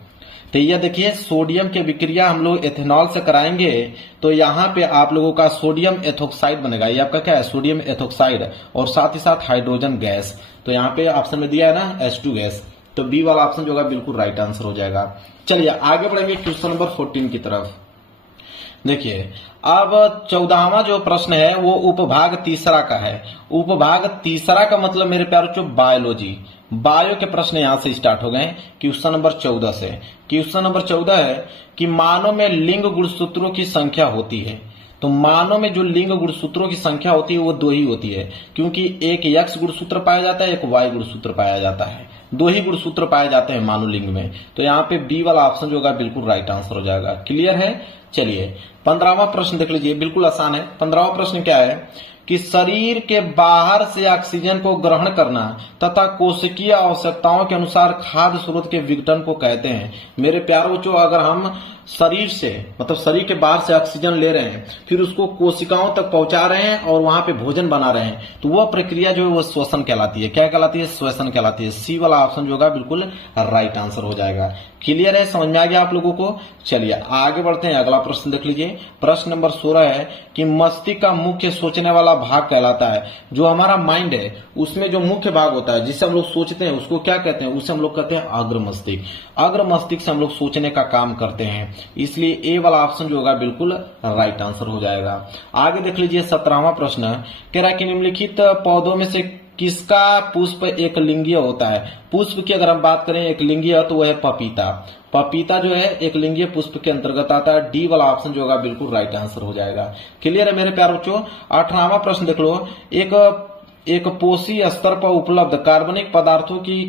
तो ये देखिए सोडियम की अभिक्रिया हम लोग एथेनॉल से कराएंगे तो यहाँ पे आप लोगों का सोडियम एथोक्साइड बनेगा, ये आपका क्या है, सोडियम एथोक्साइड, और साथ ही साथ हाइड्रोजन गैस। तो यहाँ पे ऑप्शन में दिया है ना H2 गैस, तो बी वाला ऑप्शन जो होगा बिल्कुल राइट आंसर हो जाएगा। चलिए आगे बढ़ेंगे क्वेश्चन नंबर 14 की तरफ। देखिए अब 14वां जो प्रश्न है वो उपभाग तीसरा का है। उपभाग तीसरा का मतलब मेरे प्यारों बायोलॉजी, बायो के प्रश्न यहां से स्टार्ट हो गए। क्वेश्चन नंबर 14 से, क्वेश्चन नंबर 14 है कि मानव में लिंग गुणसूत्रों की संख्या होती है। तो मानव में जो लिंग गुणसूत्रों की संख्या होती है वो 2 ही होती है, क्योंकि एक X गुणसूत्र पाया जाता है, एक Y गुणसूत्र पाया जाता है, 2 ही गुणसूत्र पाए जाते हैं मानव लिंग में। तो यहाँ पे बी वाला ऑप्शन जो होगा बिल्कुल राइट आंसर हो जाएगा। क्लियर है, चलिए 15वां प्रश्न देख लीजिए, बिल्कुल आसान है। 15वां प्रश्न क्या है कि शरीर के बाहर से ऑक्सीजन को ग्रहण करना तथा कोशिकीय आवश्यकताओं के अनुसार खाद्य स्रोत के विघटन को कहते हैं। मेरे प्यारे बच्चों, अगर हम शरीर से, मतलब शरीर के बाहर से ऑक्सीजन ले रहे हैं, फिर उसको कोशिकाओं तक पहुंचा रहे हैं और वहां पे भोजन बना रहे हैं, तो वह प्रक्रिया जो है वो श्वसन कहलाती है। क्या कहलाती है? श्वसन कहलाती है। सी वाला ऑप्शन जो होगा बिल्कुल राइट आंसर हो जाएगा। क्लियर है? समझ में आ गया आप लोगों को? चलिए आगे बढ़ते हैं। अगला प्रश्न देख लीजिए। प्रश्न नंबर 16 है कि मस्तिष्क का मुख्य सोचने वाला भाग कहलाता है। जो हमारा माइंड है उसमें जो मुख्य भाग होता है जिससे हम लोग सोचते हैं उसको क्या कहते हैं? उसे हम लोग कहते हैं अग्र मस्तिष्क। अग्र मस्तिष्क से हम लोग सोचने का काम करते हैं, इसलिए ए वाला ऑप्शन जो होगा बिल्कुल राइट आंसर हो जाएगा। आगे देख लीजिए 17वां प्रश्न कह रहा है कि निम्नलिखित पौधों में से किसका पुष्प एक लिंगीय होता है? पुष्प की अगर हम बात करें एक लिंगीय तो वह है पपीता। पपीता जो है एक लिंगीय पुष्प के अंतर्गत आता है। डी वाला ऑप्शन जो होगा बिल्कुल राइट आंसर हो जाएगा। क्लियर है मेरे प्यारे बच्चों? 18वां प्रश्न देख लो। एक पोषी स्तर पर उपलब्ध कार्बनिक पदार्थों की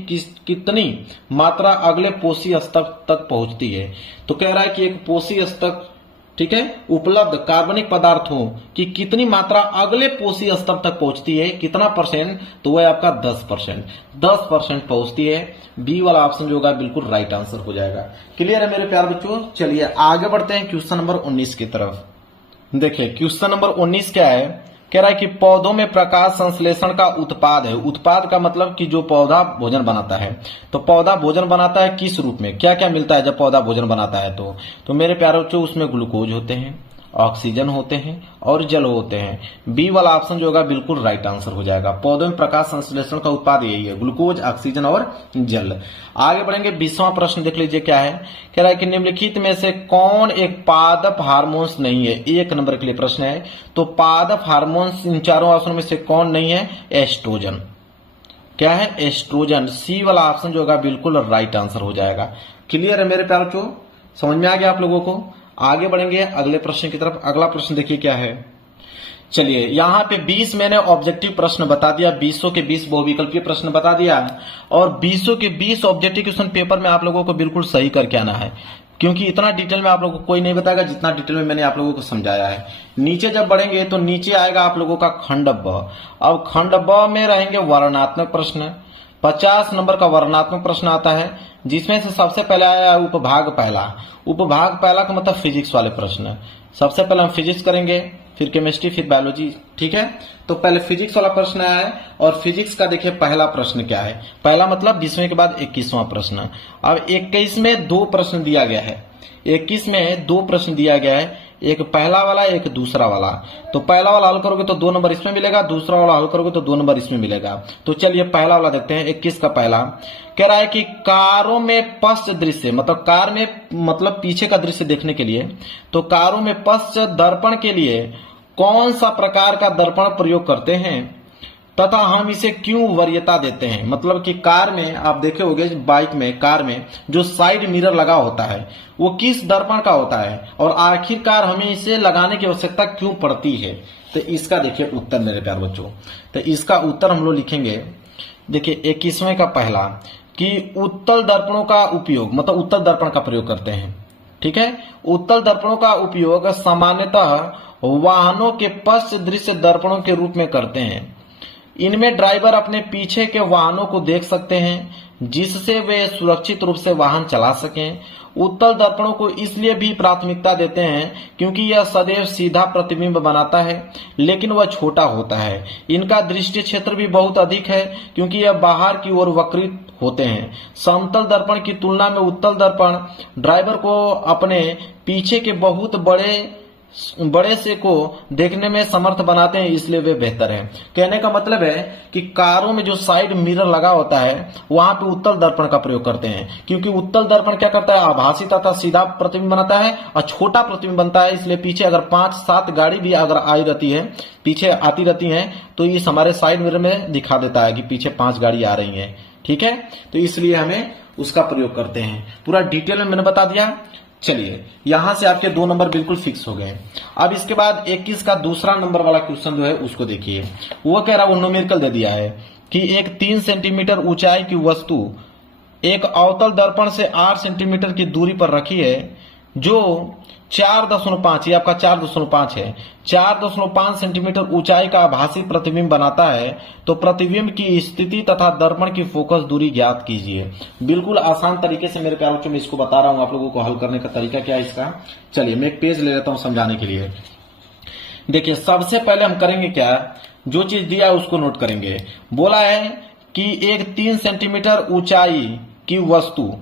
कितनी मात्रा अगले पोषी स्तर तक पहुंचती है? तो कह रहा है कि एक पोषी स्तर, ठीक है, उपलब्ध कार्बनिक पदार्थों की कितनी मात्रा अगले पोषी स्तर तक पहुंचती है? कितना परसेंट? तो वह आपका 10%। 10% पहुंचती है। बी वाला ऑप्शन जो होगा बिल्कुल राइट आंसर हो जाएगा। क्लियर है मेरे प्यारे बच्चों? चलिए आगे बढ़ते हैं क्वेश्चन नंबर 19 की तरफ। देखिए क्वेश्चन नंबर 19 क्या है? कह रहा है कि पौधों में प्रकाश संश्लेषण का उत्पाद है। उत्पाद का मतलब कि जो पौधा भोजन बनाता है, तो पौधा भोजन बनाता है किस रूप में? क्या क्या मिलता है जब पौधा भोजन बनाता है? तो मेरे प्यारे बच्चों उसमें ग्लूकोज होते हैं, ऑक्सीजन होते हैं और जल होते हैं। बी वाला ऑप्शन जो होगा बिल्कुल राइट आंसर हो जाएगा। पौधों में प्रकाश संश्लेषण का उत्पाद यही है, ग्लूकोज, ऑक्सीजन और जल। आगे बढ़ेंगे। 20वां प्रश्न देख लीजिए क्या है? कह रहा है कि निम्नलिखित में से कौन एक पादप हार्मोन्स नहीं है? 1 नंबर के लिए प्रश्न है। तो पादप हार्मोन्स इन चारों ऑप्शन में से कौन नहीं है? एस्ट्रोजन। क्या है? एस्ट्रोजन। सी वाला ऑप्शन जो होगा बिल्कुल राइट आंसर हो जाएगा। क्लियर है मेरे प्यारे बच्चों? समझ में आ गया आप लोगों को? आगे बढ़ेंगे अगले प्रश्न की तरफ। अगला प्रश्न देखिए क्या है? चलिए यहाँ पे 20 मैंने ऑब्जेक्टिव प्रश्न बता दिया, 20 के 20 बहुविकल्पीय प्रश्न बता दिया और 20 के 20 ऑब्जेक्टिव क्वेश्चन पेपर में आप लोगों को बिल्कुल सही करके आना है, क्योंकि इतना डिटेल में आप लोगों को कोई नहीं बताएगा जितना डिटेल में मैंने आप लोगों को समझाया है। नीचे जब बढ़ेंगे तो नीचे आएगा आप लोगों का खंड ब। अब खंड ब में रहेंगे वर्णनात्मक प्रश्न। 50 नंबर का वर्णनात्मक प्रश्न आता है, जिसमें से सबसे पहले आया उपभाग पहला। उपभाग पहला का मतलब फिजिक्स वाले प्रश्न। सबसे पहले हम फिजिक्स करेंगे, फिर केमिस्ट्री, फिर बायोलॉजी, ठीक है। तो पहले फिजिक्स वाला प्रश्न आया है और फिजिक्स का देखिए पहला प्रश्न क्या है। पहला मतलब 20वें के बाद 21वां प्रश्न। अब 21 में 2 प्रश्न दिया गया है। 21 में 2 प्रश्न दिया गया है, एक पहला वाला एक दूसरा वाला। तो पहला वाला हल करोगे तो 2 नंबर इसमें मिलेगा, दूसरा वाला हल करोगे तो 2 नंबर इसमें मिलेगा। तो चलिए पहला वाला देखते हैं। 21 का पहला कह रहा है कि कारों में पश्च दृश्य, मतलब कार में मतलब पीछे का दृश्य देखने के लिए, तो कारों में पश्च दर्पण के लिए कौन सा प्रकार का दर्पण प्रयोग करते हैं तथा हम इसे क्यों वरीयता देते हैं। मतलब कि कार में आप देखे होंगे, बाइक में, कार में जो साइड मिरर लगा होता है वो किस दर्पण का होता है और आखिरकार हमें इसे लगाने की आवश्यकता क्यों पड़ती है। तो इसका देखिए उत्तर मेरे प्यारे बच्चों। तो इसका उत्तर हम लोग लिखेंगे, देखिए 21वें का पहला कि उत्तल दर्पणों का उपयोग, मतलब उत्तल दर्पण का प्रयोग करते हैं, ठीक है। उत्तल दर्पणों का उपयोग सामान्यतः वाहनों के पश्च दृश्य दर्पणों के रूप में करते हैं। इनमें ड्राइवर अपने पीछे के वाहनों को देख सकते हैं जिससे वे सुरक्षित रूप से वाहन चला सकें। उत्तल दर्पणों को इसलिए भी प्राथमिकता देते हैं क्योंकि यह सदैव सीधा प्रतिबिंब बनाता है, लेकिन वह छोटा होता है। इनका दृष्टि क्षेत्र भी बहुत अधिक है क्योंकि यह बाहर की ओर वक्रित होते हैं। समतल दर्पण की तुलना में उत्तल दर्पण ड्राइवर को अपने पीछे के बहुत बड़े से को देखने में समर्थ बनाते हैं, इसलिए वे बेहतर है। कहने का मतलब है कि कारों में जो साइड मिरर लगा होता है वहां पे उत्तल दर्पण का प्रयोग करते हैं, क्योंकि उत्तल दर्पण क्या करता है, आभासी तथा सीधा प्रतिबिंब बनाता है और छोटा प्रतिबिंब बनता है। इसलिए पीछे अगर 5-7 गाड़ी भी अगर आई रहती है, पीछे आती रहती है, तो इस हमारे साइड मिरर में दिखा देता है कि पीछे 5 गाड़ी आ रही है, ठीक है। तो इसलिए हमें उसका प्रयोग करते हैं। पूरा डिटेल में मैंने बता दिया। चलिए यहां से आपके 2 नंबर बिल्कुल फिक्स हो गए। अब इसके बाद 21 का दूसरा नंबर वाला क्वेश्चन जो है उसको देखिए। वो कह रहा है, वो न्यूमेरिकल दे दिया है कि एक 3 सेंटीमीटर ऊंचाई की वस्तु एक अवतल दर्पण से 8 सेंटीमीटर की दूरी पर रखी है, जो 4.5, ये आपका 4.5 है। 4.5 सेंटीमीटर ऊंचाई का आभासी प्रतिबिंब बनाता है, तो प्रतिबिंब की स्थिति तथा दर्पण की फोकस दूरी ज्ञात कीजिए। बिल्कुल आसान तरीके से मेरे प्यारे बच्चों मैं इसको बता रहा हूं, आप लोगों को हल करने का तरीका क्या है इसका। चलिए मैं एक पेज ले लेता हूं समझाने के लिए। देखिए सबसे पहले हम करेंगे क्या, जो चीज दिया है उसको नोट करेंगे। बोला है कि एक 3 सेंटीमीटर ऊंचाई की वस्तु,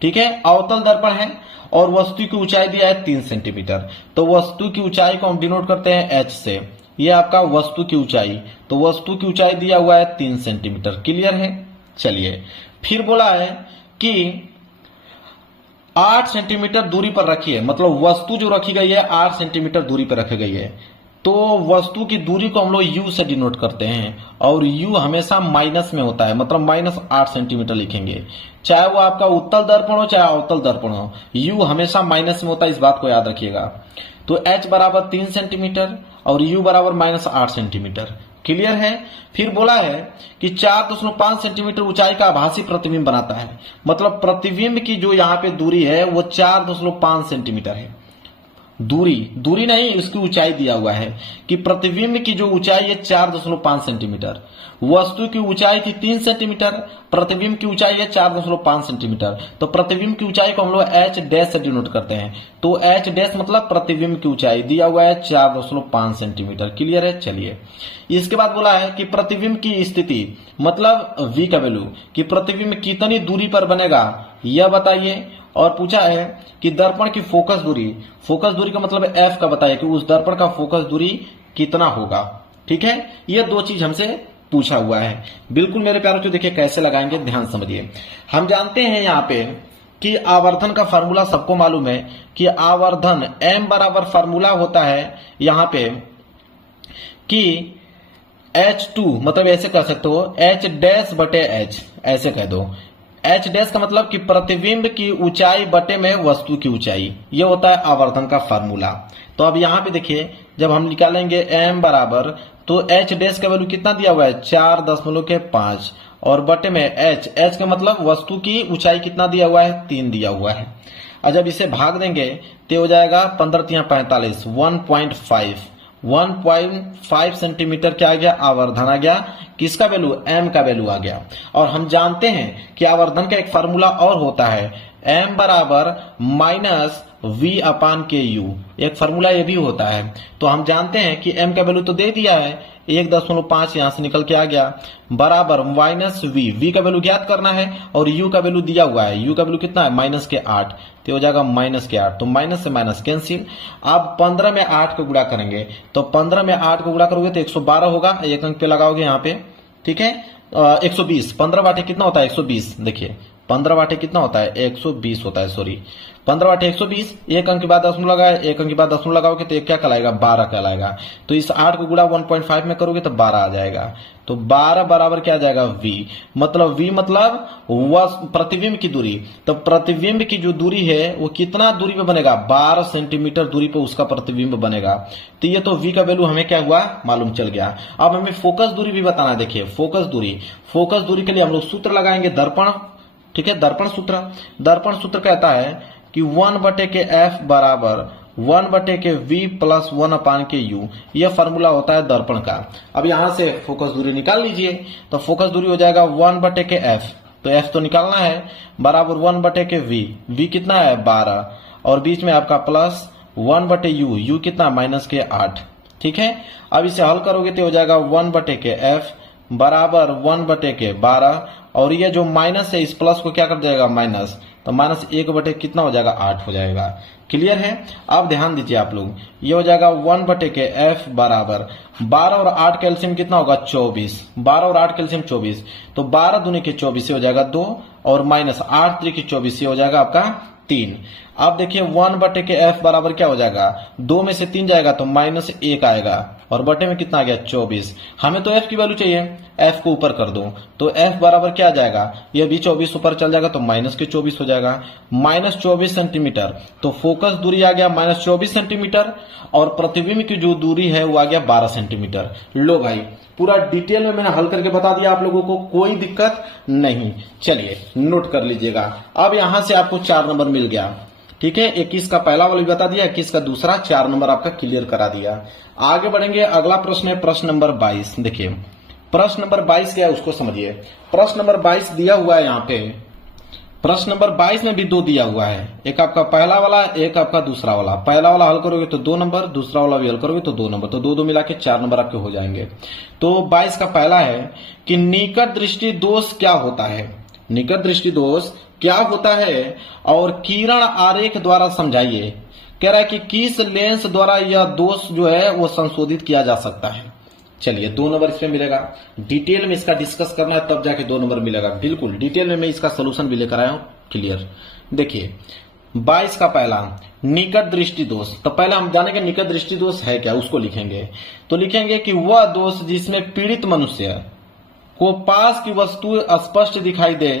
ठीक है, अवतल दर्पण है और वस्तु की ऊंचाई दिया है 3 सेंटीमीटर। तो वस्तु की ऊंचाई को हम डिनोट करते हैं h से। ये आपका वस्तु की ऊंचाई, तो वस्तु की ऊंचाई दिया हुआ है 3 सेंटीमीटर। क्लियर है। चलिए फिर बोला है कि 8 सेंटीमीटर दूरी पर रखी है, मतलब वस्तु जो रखी गई है 8 सेंटीमीटर दूरी पर रखी गई है। तो वस्तु की दूरी को हम लोग u से डिनोट करते हैं, और u हमेशा माइनस में होता है, मतलब -8 सेंटीमीटर लिखेंगे। चाहे वो आपका उत्तल दर्पण हो चाहे अवतल दर्पण हो, u हमेशा माइनस में होता है, इस बात को याद रखिएगा। तो h बराबर 3 सेंटीमीटर और u बराबर -8 सेंटीमीटर। क्लियर है। फिर बोला है कि 4.5 सेंटीमीटर ऊंचाई का आभासी प्रतिबिंब बनाता है, मतलब प्रतिबिंब की जो यहाँ पे दूरी है वो 4.5 सेंटीमीटर है। दूरी नहीं, उसकी ऊंचाई दिया हुआ है कि प्रतिबिंब की जो ऊंचाई है 4.5 सेंटीमीटर। वस्तु की ऊंचाई थी 3 सेंटीमीटर, प्रतिबिंब की ऊंचाई है 4.5 सेंटीमीटर। तो प्रतिबिंब की ऊंचाई को हम लोग h डैश से डिनोट करते हैं। तो h डैश मतलब प्रतिबिंब की ऊंचाई दिया हुआ है 4.5 सेंटीमीटर। क्लियर है। चलिए इसके बाद बोला है कि प्रतिबिंब की स्थिति, मतलब v का वैल्यू, कि प्रतिबिंब कितनी दूरी पर बनेगा यह बताइए। और पूछा है कि दर्पण की फोकस दूरी का मतलब f का बताइए कि उस दर्पण का फोकस दूरी कितना होगा। ठीक है, ये दो चीज हमसे पूछा हुआ है। बिल्कुल मेरे प्यारों को देखिए कैसे लगाएंगे, ध्यान समझिए। हम जानते हैं यहाँ पे कि आवर्धन का फार्मूला सबको मालूम है कि आवर्धन m बराबर फार्मूला होता है यहाँ पे कि h2, मतलब ऐसे कर सकते हो h डैश बटे h, ऐसे कह दो। h डैश का मतलब कि प्रतिबिंब की ऊंचाई बटे में वस्तु की ऊंचाई, ये होता है आवर्धन का फार्मूला। तो अब यहाँ पे देखिए जब हम निकालेंगे m बराबर, तो h डैश का वैल्यू कितना दिया हुआ है 4.5 और बटे में h का मतलब वस्तु की ऊंचाई कितना दिया हुआ है 3 दिया हुआ है। और जब इसे भाग देंगे तो हो जाएगा 15×3 = 1.5 सेंटीमीटर क्या आ गया, आवर्धन आ गया। किसका वैल्यू, m का वैल्यू आ गया। और हम जानते हैं कि आवर्धन का एक फार्मूला और होता है m बराबर -v/ku, एक फार्मूला ये भी होता है। तो हम जानते हैं कि m का वैल्यू तो दे दिया है 1.5, यहां से निकल के आ गया, बराबर -v का वैल्यू ज्ञात करना है और u का वैल्यू दिया हुआ है। u का वैल्यू कितना है -8, तो हो जाएगा -8, तो माइनस से माइनस कैंसिल। अब 15 में 8 को गुणा करेंगे, तो 15 में 8 को गुणा करोगे तो 112 होगा, एक अंक पे लगाओगे यहाँ पे। ठीक है, 120, 15 बाटे कितना होता है 120। देखिए 15 बाटे कितना होता है 120 होता है, सॉरी 15 बाटे 120, एक अंक के बाद 10 लगाए, एक अंक के बाद 10 लगाओगे तो एक क्या कहलाएगा 12 कहलाएगा। तो इस 8 को गुणा 1.5 में करोगे तो 12 आ जाएगा। तो 12 बराबर क्या आ जाएगा v, मतलब v मतलब प्रतिबिंब की दूरी। तो प्रतिबिंब की जो दूरी है वो कितना दूरी पे बनेगा, 12 सेंटीमीटर दूरी पे उसका प्रतिबिंब बनेगा। तो ये तो v का वैल्यू हमें क्या हुआ मालूम चल गया। अब हमें फोकस दूरी भी बताना है। देखिए फोकस दूरी के लिए हम लोग सूत्र लगाएंगे दर्पण। ठीक है, दर्पण सूत्र कहता है कि 1/f बराबर 1/v + 1/u, यह फार्मूला होता है दर्पण का। अब यहां से फोकस दूरी निकाल लीजिए, तो फोकस दूरी हो जाएगा 1/f, तो f तो निकालना है, बराबर 1/v, v कितना है 12 और बीच में आपका प्लस 1/u, u कितना -8। ठीक है, अब इसे हल करोगे तो हो जाएगा 1/f बराबर 1/12 और ये जो माइनस है इस प्लस को क्या कर देगा माइनस, तो -1 कितना हो जाएगा 8 हो जाएगा। क्लियर है। अब ध्यान दीजिए आप लोग, ये हो जाएगा 1/f बराबर 12 और 8 का एलसीएम कितना होगा 24, 12 और 8 का एलसीएम 24, तो 12 दूनी के 24 से हो जाएगा 2 और -8 3 के 24 से हो जाएगा आपका 3। अब देखिए 1/f बराबर क्या हो जाएगा, 2 में से 3 जाएगा तो -1 आएगा और बटे में कितना आ गया 24। हमें तो f की वैल्यू चाहिए, f को ऊपर कर दो, तो f बराबर क्या आ जाएगा, ये भी 24 ऊपर चल जाएगा तो -24 हो जाएगा, -24 सेंटीमीटर। तो फोकस दूरी आ गया -24 सेंटीमीटर और प्रतिबिंब की जो दूरी है वो आ गया 12 सेंटीमीटर। लो भाई पूरा डिटेल में मैंने हल करके बता दिया आप लोगों को, कोई दिक्कत नहीं। चलिए नोट कर लीजिएगा। अब यहां से आपको 4 नंबर मिल गया। ठीक है, 21 का पहला वाला भी बता दिया, 21 का दूसरा, 4 नंबर आपका क्लियर करा दिया। आगे बढ़ेंगे, अगला प्रश्न है प्रश्न नंबर 22। देखिए प्रश्न नंबर 22 क्या है उसको समझिए। प्रश्न नंबर 22 दिया हुआ है यहाँ पे, प्रश्न नंबर 22 में भी 2 दिया हुआ है, एक आपका पहला वाला, एक आपका दूसरा वाला। पहला वाला हल करोगे तो 2 नंबर, दूसरा वाला भी हल करोगे तो 2 नंबर, तो 2 मिला के 4 नंबर आपके हो जाएंगे। तो 22 का पहला है कि निकट दृष्टि दोष क्या होता है, निकट दृष्टि दोष क्या होता है और किरण आरेख द्वारा समझाइए। कह रहा है कि किस लेंस द्वारा यह दोष जो है वो संशोधित किया जा सकता है। चलिए 2 नंबर इसमें मिलेगा, डिटेल में इसका डिस्कस करना है तब जाके 2 नंबर मिलेगा। बिल्कुल डिटेल में मैं इसका सोल्यूशन भी लेकर आया हूं क्लियर। देखिए 22 का पहला निकट दृष्टि दोष, तो पहले हम जानेंगे निकट दृष्टि दोष है क्या, उसको लिखेंगे। तो लिखेंगे कि वह दोष जिसमें पीड़ित मनुष्य को पास की वस्तु स्पष्ट दिखाई दे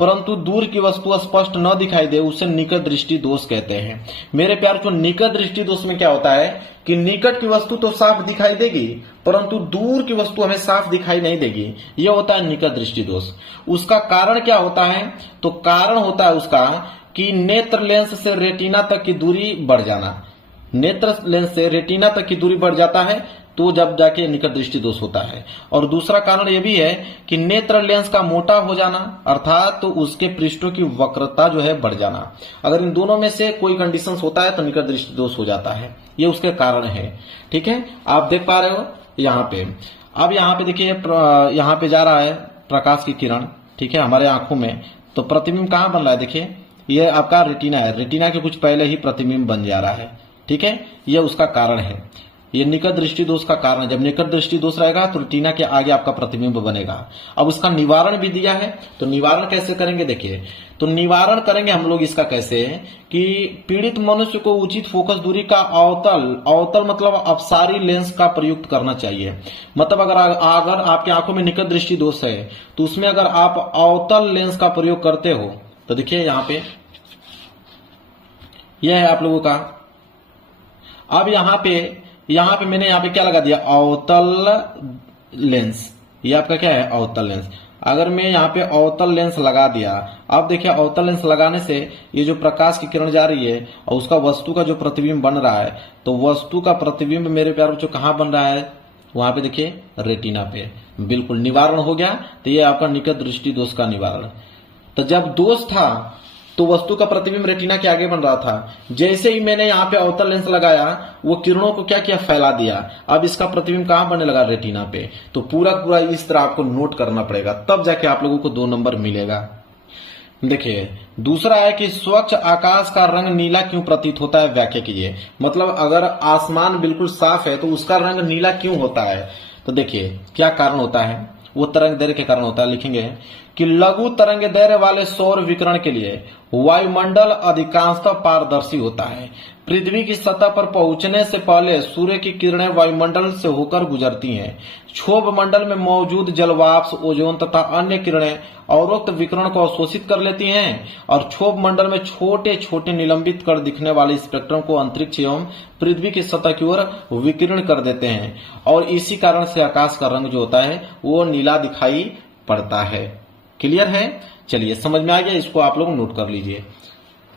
परंतु दूर की वस्तु स्पष्ट न दिखाई दे, उसे निकट दृष्टि दोष कहते हैं। मेरे प्यार को निकट दृष्टि दोष में क्या होता है कि निकट की वस्तु तो साफ दिखाई देगी परंतु दूर की वस्तु हमें साफ दिखाई नहीं देगी, यह होता है निकट दृष्टि दोष। उसका कारण क्या होता है, तो कारण होता है उसका कि नेत्र लेंस से रेटिना तक की दूरी बढ़ जाना, नेत्र लेंस से रेटिना तक की दूरी बढ़ जाता है तो जब जाके निकट दृष्टि दोष होता है। और दूसरा कारण यह भी है कि नेत्र लेंस का मोटा हो जाना अर्थात तो उसके पृष्ठों की वक्रता जो है बढ़ जाना। अगर इन दोनों में से कोई कंडीशन होता है तो निकट दृष्टि दोष हो जाता है, ये उसके कारण है। ठीक है, आप देख पा रहे हो यहाँ पे। अब यहाँ पे देखिए यहाँ पे जा रहा है प्रकाश की किरण, ठीक है, हमारे आंखों में, तो प्रतिबिंब कहाँ बन रहा है, देखिए ये आपका रेटिना है, रेटिना के कुछ पहले ही प्रतिबिंब बन जा रहा है। ठीक है, यह उसका कारण है, ये निकट दृष्टि दोष का कारण है। जब निकट दृष्टि दोष रहेगा तो रेटिना के आगे आपका प्रतिबिंब बनेगा। अब उसका निवारण भी दिया है, तो निवारण कैसे करेंगे, देखिए तो निवारण करेंगे हम लोग इसका कैसे कि पीड़ित मनुष्य को उचित फोकस दूरी का अवतल मतलब अपसारी लेंस का प्रयुक्त करना चाहिए। मतलब अगर आपकी आंखों में निकट दृष्टि दोष है तो उसमें अगर आप अवतल लेंस का प्रयोग करते हो तो देखिए यहाँ पे यह है आप लोगों का। अब यहाँ पे मैंने यहाँ पे क्या लगा दिया, अवतल लेंस, ये आपका क्या है अवतल लेंस। अगर मैं यहाँ पे अवतल लेंस लगा दिया, अब देखिए अवतल लेंस लगाने से ये जो प्रकाश की किरण जा रही है और उसका वस्तु का जो प्रतिबिंब बन रहा है, तो वस्तु का प्रतिबिंब मेरे प्यार बच्चों कहाँ बन रहा है, वहां पे देखिए रेटिना पे। बिल्कुल निवारण हो गया, तो ये आपका निकट दृष्टि दोष का निवारण। तो जब दोष था तो वस्तु का प्रतिबिंब रेटिना के आगे बन रहा था, जैसे ही मैंने यहाँ पे अवतल लेंस लगाया वो किरणों को क्या किया, फैला दिया। अब इसका प्रतिबिंब कहाँ बनने लगा, रेटिना पे। तो पूरा इस तरह आपको नोट करना पड़ेगा, तब जाके आप लोगों को 2 नंबर मिलेगा। देखिए दूसरा है कि स्वच्छ आकाश का रंग नीला क्यों प्रतीत होता है, व्याख्या कीजिए। मतलब अगर आसमान बिल्कुल साफ है तो उसका रंग नीला क्यों होता है, तो देखिए क्या कारण होता है, वो तरंग दैर्घ्य के कारण होता है। लिखेंगे कि लघु तरंग दैर्घ्य वाले सौर विकिरण के लिए वायुमंडल अधिकांशतः पारदर्शी होता है। पृथ्वी की सतह पर पहुंचने से पहले सूर्य की किरणें वायुमंडल से होकर गुजरती हैं। क्षोभ मंडल में मौजूद जलवाष्प, ओजोन तथा अन्य किरणें अवरोक्त विकिरण को अवशोषित कर लेती हैं और क्षोभ मंडल में छोटे छोटे निलंबित कर दिखने वाले स्पेक्ट्रम को अंतरिक्ष एवं पृथ्वी की सतह की ओर विकिरण कर देते हैं और इसी कारण से आकाश का रंग जो होता है वो नीला दिखाई पड़ता है। क्लियर है, चलिए समझ में आ गया, इसको आप लोग नोट कर लीजिए।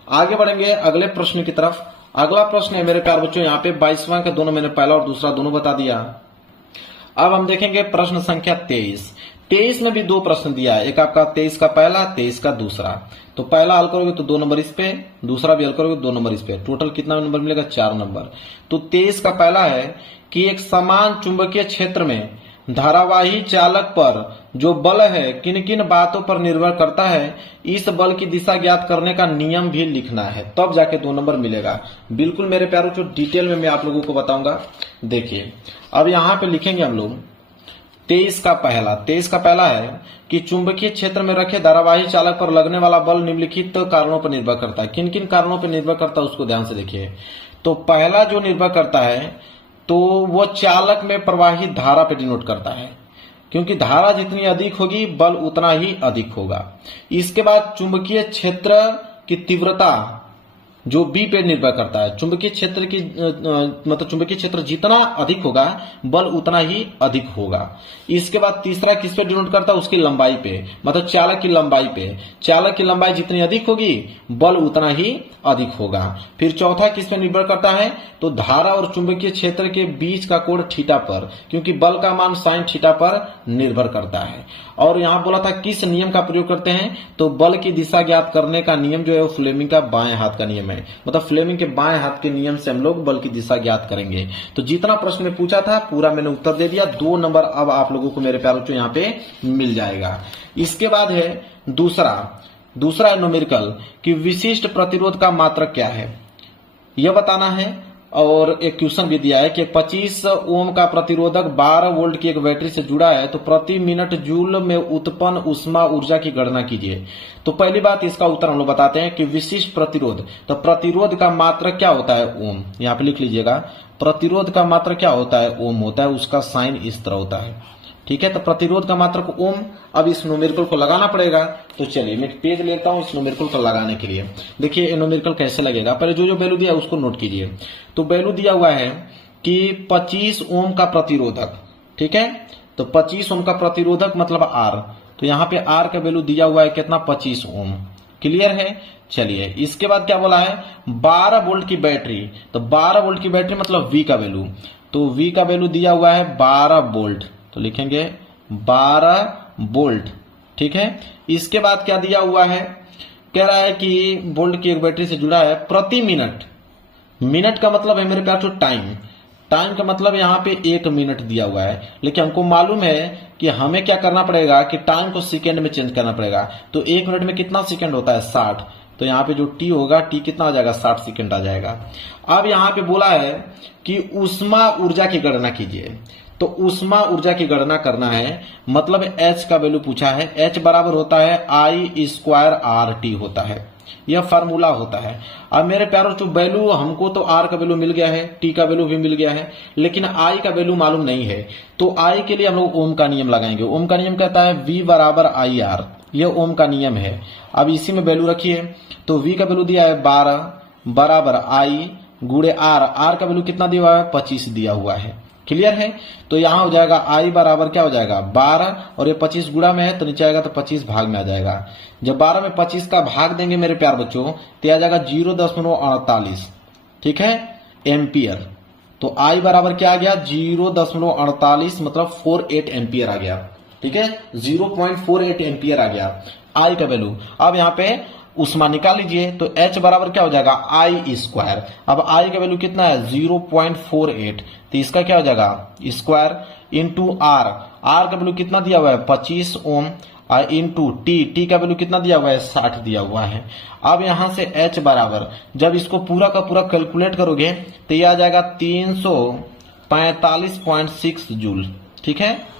आगे बढ़ेंगे अगले प्रश्न की तरफ। अगला प्रश्न है मेरे प्यार बच्चों, यहाँ पे 22वां के दोनों मैंने पहला और दूसरा दोनों बता दिया। अब हम देखेंगे प्रश्न संख्या 23। 23 में भी 2 प्रश्न दिया है, एक आपका 23 का पहला, 23 का दूसरा। तो पहला हल करोगे तो 2 नंबर इस पे, दूसरा भी हल करोगे 2 नंबर इस पे, टोटल कितना नंबर मिलेगा, 4 नंबर। तो 23 का पहला है कि एक समान चुंबकीय क्षेत्र में धारावाही चालक पर जो बल है किन किन बातों पर निर्भर करता है, इस बल की दिशा ज्ञात करने का नियम भी लिखना है, तब जाके 2 नंबर मिलेगा। बिल्कुल मेरे प्यारों, जो डिटेल में मैं आप लोगों को बताऊंगा। देखिए अब यहाँ पे लिखेंगे हम लोग 23 का पहला है कि चुंबकीय क्षेत्र में रखे धारावाही चालक पर लगने वाला बल निम्नलिखित कारणों पर निर्भर करता है। किन किन कारणों पर निर्भर करता है उसको ध्यान से देखिए। तो पहला जो निर्भर करता है तो वो चालक में प्रवाहित धारा पे डिनोट करता है, क्योंकि धारा जितनी अधिक होगी बल उतना ही अधिक होगा। इसके बाद चुंबकीय क्षेत्र की तीव्रता, जो बी पे निर्भर करता है। चुंबकीय क्षेत्र की मतलब चुंबकीय क्षेत्र जितना अधिक होगा बल उतना ही अधिक होगा। इसके बाद तीसरा किस पे डिनोट करता है, उसकी लंबाई पे, मतलब चालक की लंबाई पे। चालक की लंबाई जितनी अधिक होगी बल उतना ही अधिक होगा। फिर चौथा किस पे निर्भर करता है, तो धारा और चुंबकीय क्षेत्र के बीच का कोण थीटा पर, क्योंकि बल का मान साइन थीटा पर निर्भर करता है। और यहां बोला था किस नियम का प्रयोग करते हैं, तो बल की दिशा ज्ञात करने का नियम जो है वो फ्लेमिंग का बाएं हाथ का नियम है, मतलब फ्लेमिंग के बाएं हाथ के नियम से हम लोग बल की दिशा ज्ञात करेंगे। तो जितना प्रश्न में पूछा था पूरा मैंने उत्तर दे दिया। 2 नंबर अब आप लोगों को मेरे प्यारे बच्चों यहाँ पे मिल जाएगा। इसके बाद है दूसरा न्यूमेरिकल कि विशिष्ट प्रतिरोध का मात्रक क्या है यह बताना है। और एक क्वेश्चन भी दिया है कि 25 ओम का प्रतिरोधक 12 वोल्ट की एक बैटरी से जुड़ा है, तो प्रति मिनट जूल में उत्पन्न उष्मा ऊर्जा की गणना कीजिए। तो पहली बात इसका उत्तर हम लोग बताते हैं कि विशिष्ट प्रतिरोध, तो प्रतिरोध का मात्रक क्या होता है, ओम। यहाँ पे लिख लीजिएगा, प्रतिरोध का मात्रक क्या होता है, ओम होता है। उसका साइन इस तरह होता है, ठीक है। तो प्रतिरोध का मात्रक ओम। अब इस न्यूमेरिकल को लगाना पड़ेगा, तो चलिए मैं पेज लेता हूं इस न्यूमेरिकल को लगाने के लिए। देखिए ये न्यूमेरिकल कैसे लगेगा, पहले जो वैल्यू दिया है उसको नोट कीजिए। तो वैल्यू दिया हुआ है कि 25 ओम का प्रतिरोधक, ठीक है। तो 25 ओम का प्रतिरोधक मतलब आर, तो यहाँ पे आर का वैल्यू दिया हुआ है कितना, 25 ओम। क्लियर है। चलिए इसके बाद क्या बोला है, 12 वोल्ट की बैटरी, तो 12 वोल्ट की बैटरी मतलब वी का वैल्यू, तो वी का वैल्यू दिया हुआ है 12 वोल्ट, तो लिखेंगे 12 वोल्ट, ठीक है। इसके बाद क्या दिया हुआ है, कह रहा है कि वोल्ट की एक बैटरी से जुड़ा है प्रति मिनट। मिनट का मतलब है मेरे प्यार टाइम का मतलब यहाँ पे 1 मिनट दिया हुआ है, लेकिन हमको मालूम है कि हमें क्या करना पड़ेगा कि टाइम को सेकेंड में चेंज करना पड़ेगा। तो 1 मिनट में कितना सेकेंड होता है, 60। तो यहाँ पे जो टी होगा, टी कितना आ जाएगा, 60 सेकेंड आ जाएगा। अब यहाँ पे बोला है कि उष्मा ऊर्जा की गणना कीजिए। तो उष्मा ऊर्जा की गणना करना है, मतलब H का वैल्यू पूछा है। H बराबर होता है I²RT होता है, यह फार्मूला होता है। अब मेरे प्यारों जो वैल्यू हमको तो R का वैल्यू मिल गया है, T का वैल्यू भी मिल गया है, लेकिन I का वैल्यू मालूम नहीं है। तो I के लिए हम लोग ओम का नियम लगाएंगे। ओम का नियम कहता है V बराबर IR, यह ओम का नियम है। अब इसी में वैल्यू रखिए, तो V का वैल्यू दिया है 12 बराबर I गुणे R, R का वैल्यू कितना दिया हुआ है, 25 दिया हुआ है। क्लियर है। तो यहां हो जाएगा I बराबर क्या हो जाएगा, 12, और ये 25 गुणा में है तो नीचे आएगा तो 25 भाग में आ जाएगा। जब 12 में 25 का भाग देंगे मेरे प्यार बच्चों तो आ जाएगा 0.48, ठीक है, एम्पियर। तो I बराबर क्या आ गया, 0.48 मतलब 48 एम्पियर आ गया, ठीक है, 0.48 एम्पियर आ गया I का वैल्यू। अब यहाँ पे उष्मा निकाल लीजिए, तो H बराबर क्या हो जाएगा, I²। अब I का वैल्यू कितना है, 0.48, तो इसका क्या हो जाएगा, स्क्वायर इंटू R। R का वैल्यू कितना दिया हुआ है, 25 ओम, इंटू T का वैल्यू कितना दिया हुआ है, 60 दिया हुआ है। अब यहां से H बराबर जब इसको पूरा का पूरा कैलकुलेट करोगे तो यह आ जाएगा 345.6 जूल, ठीक है,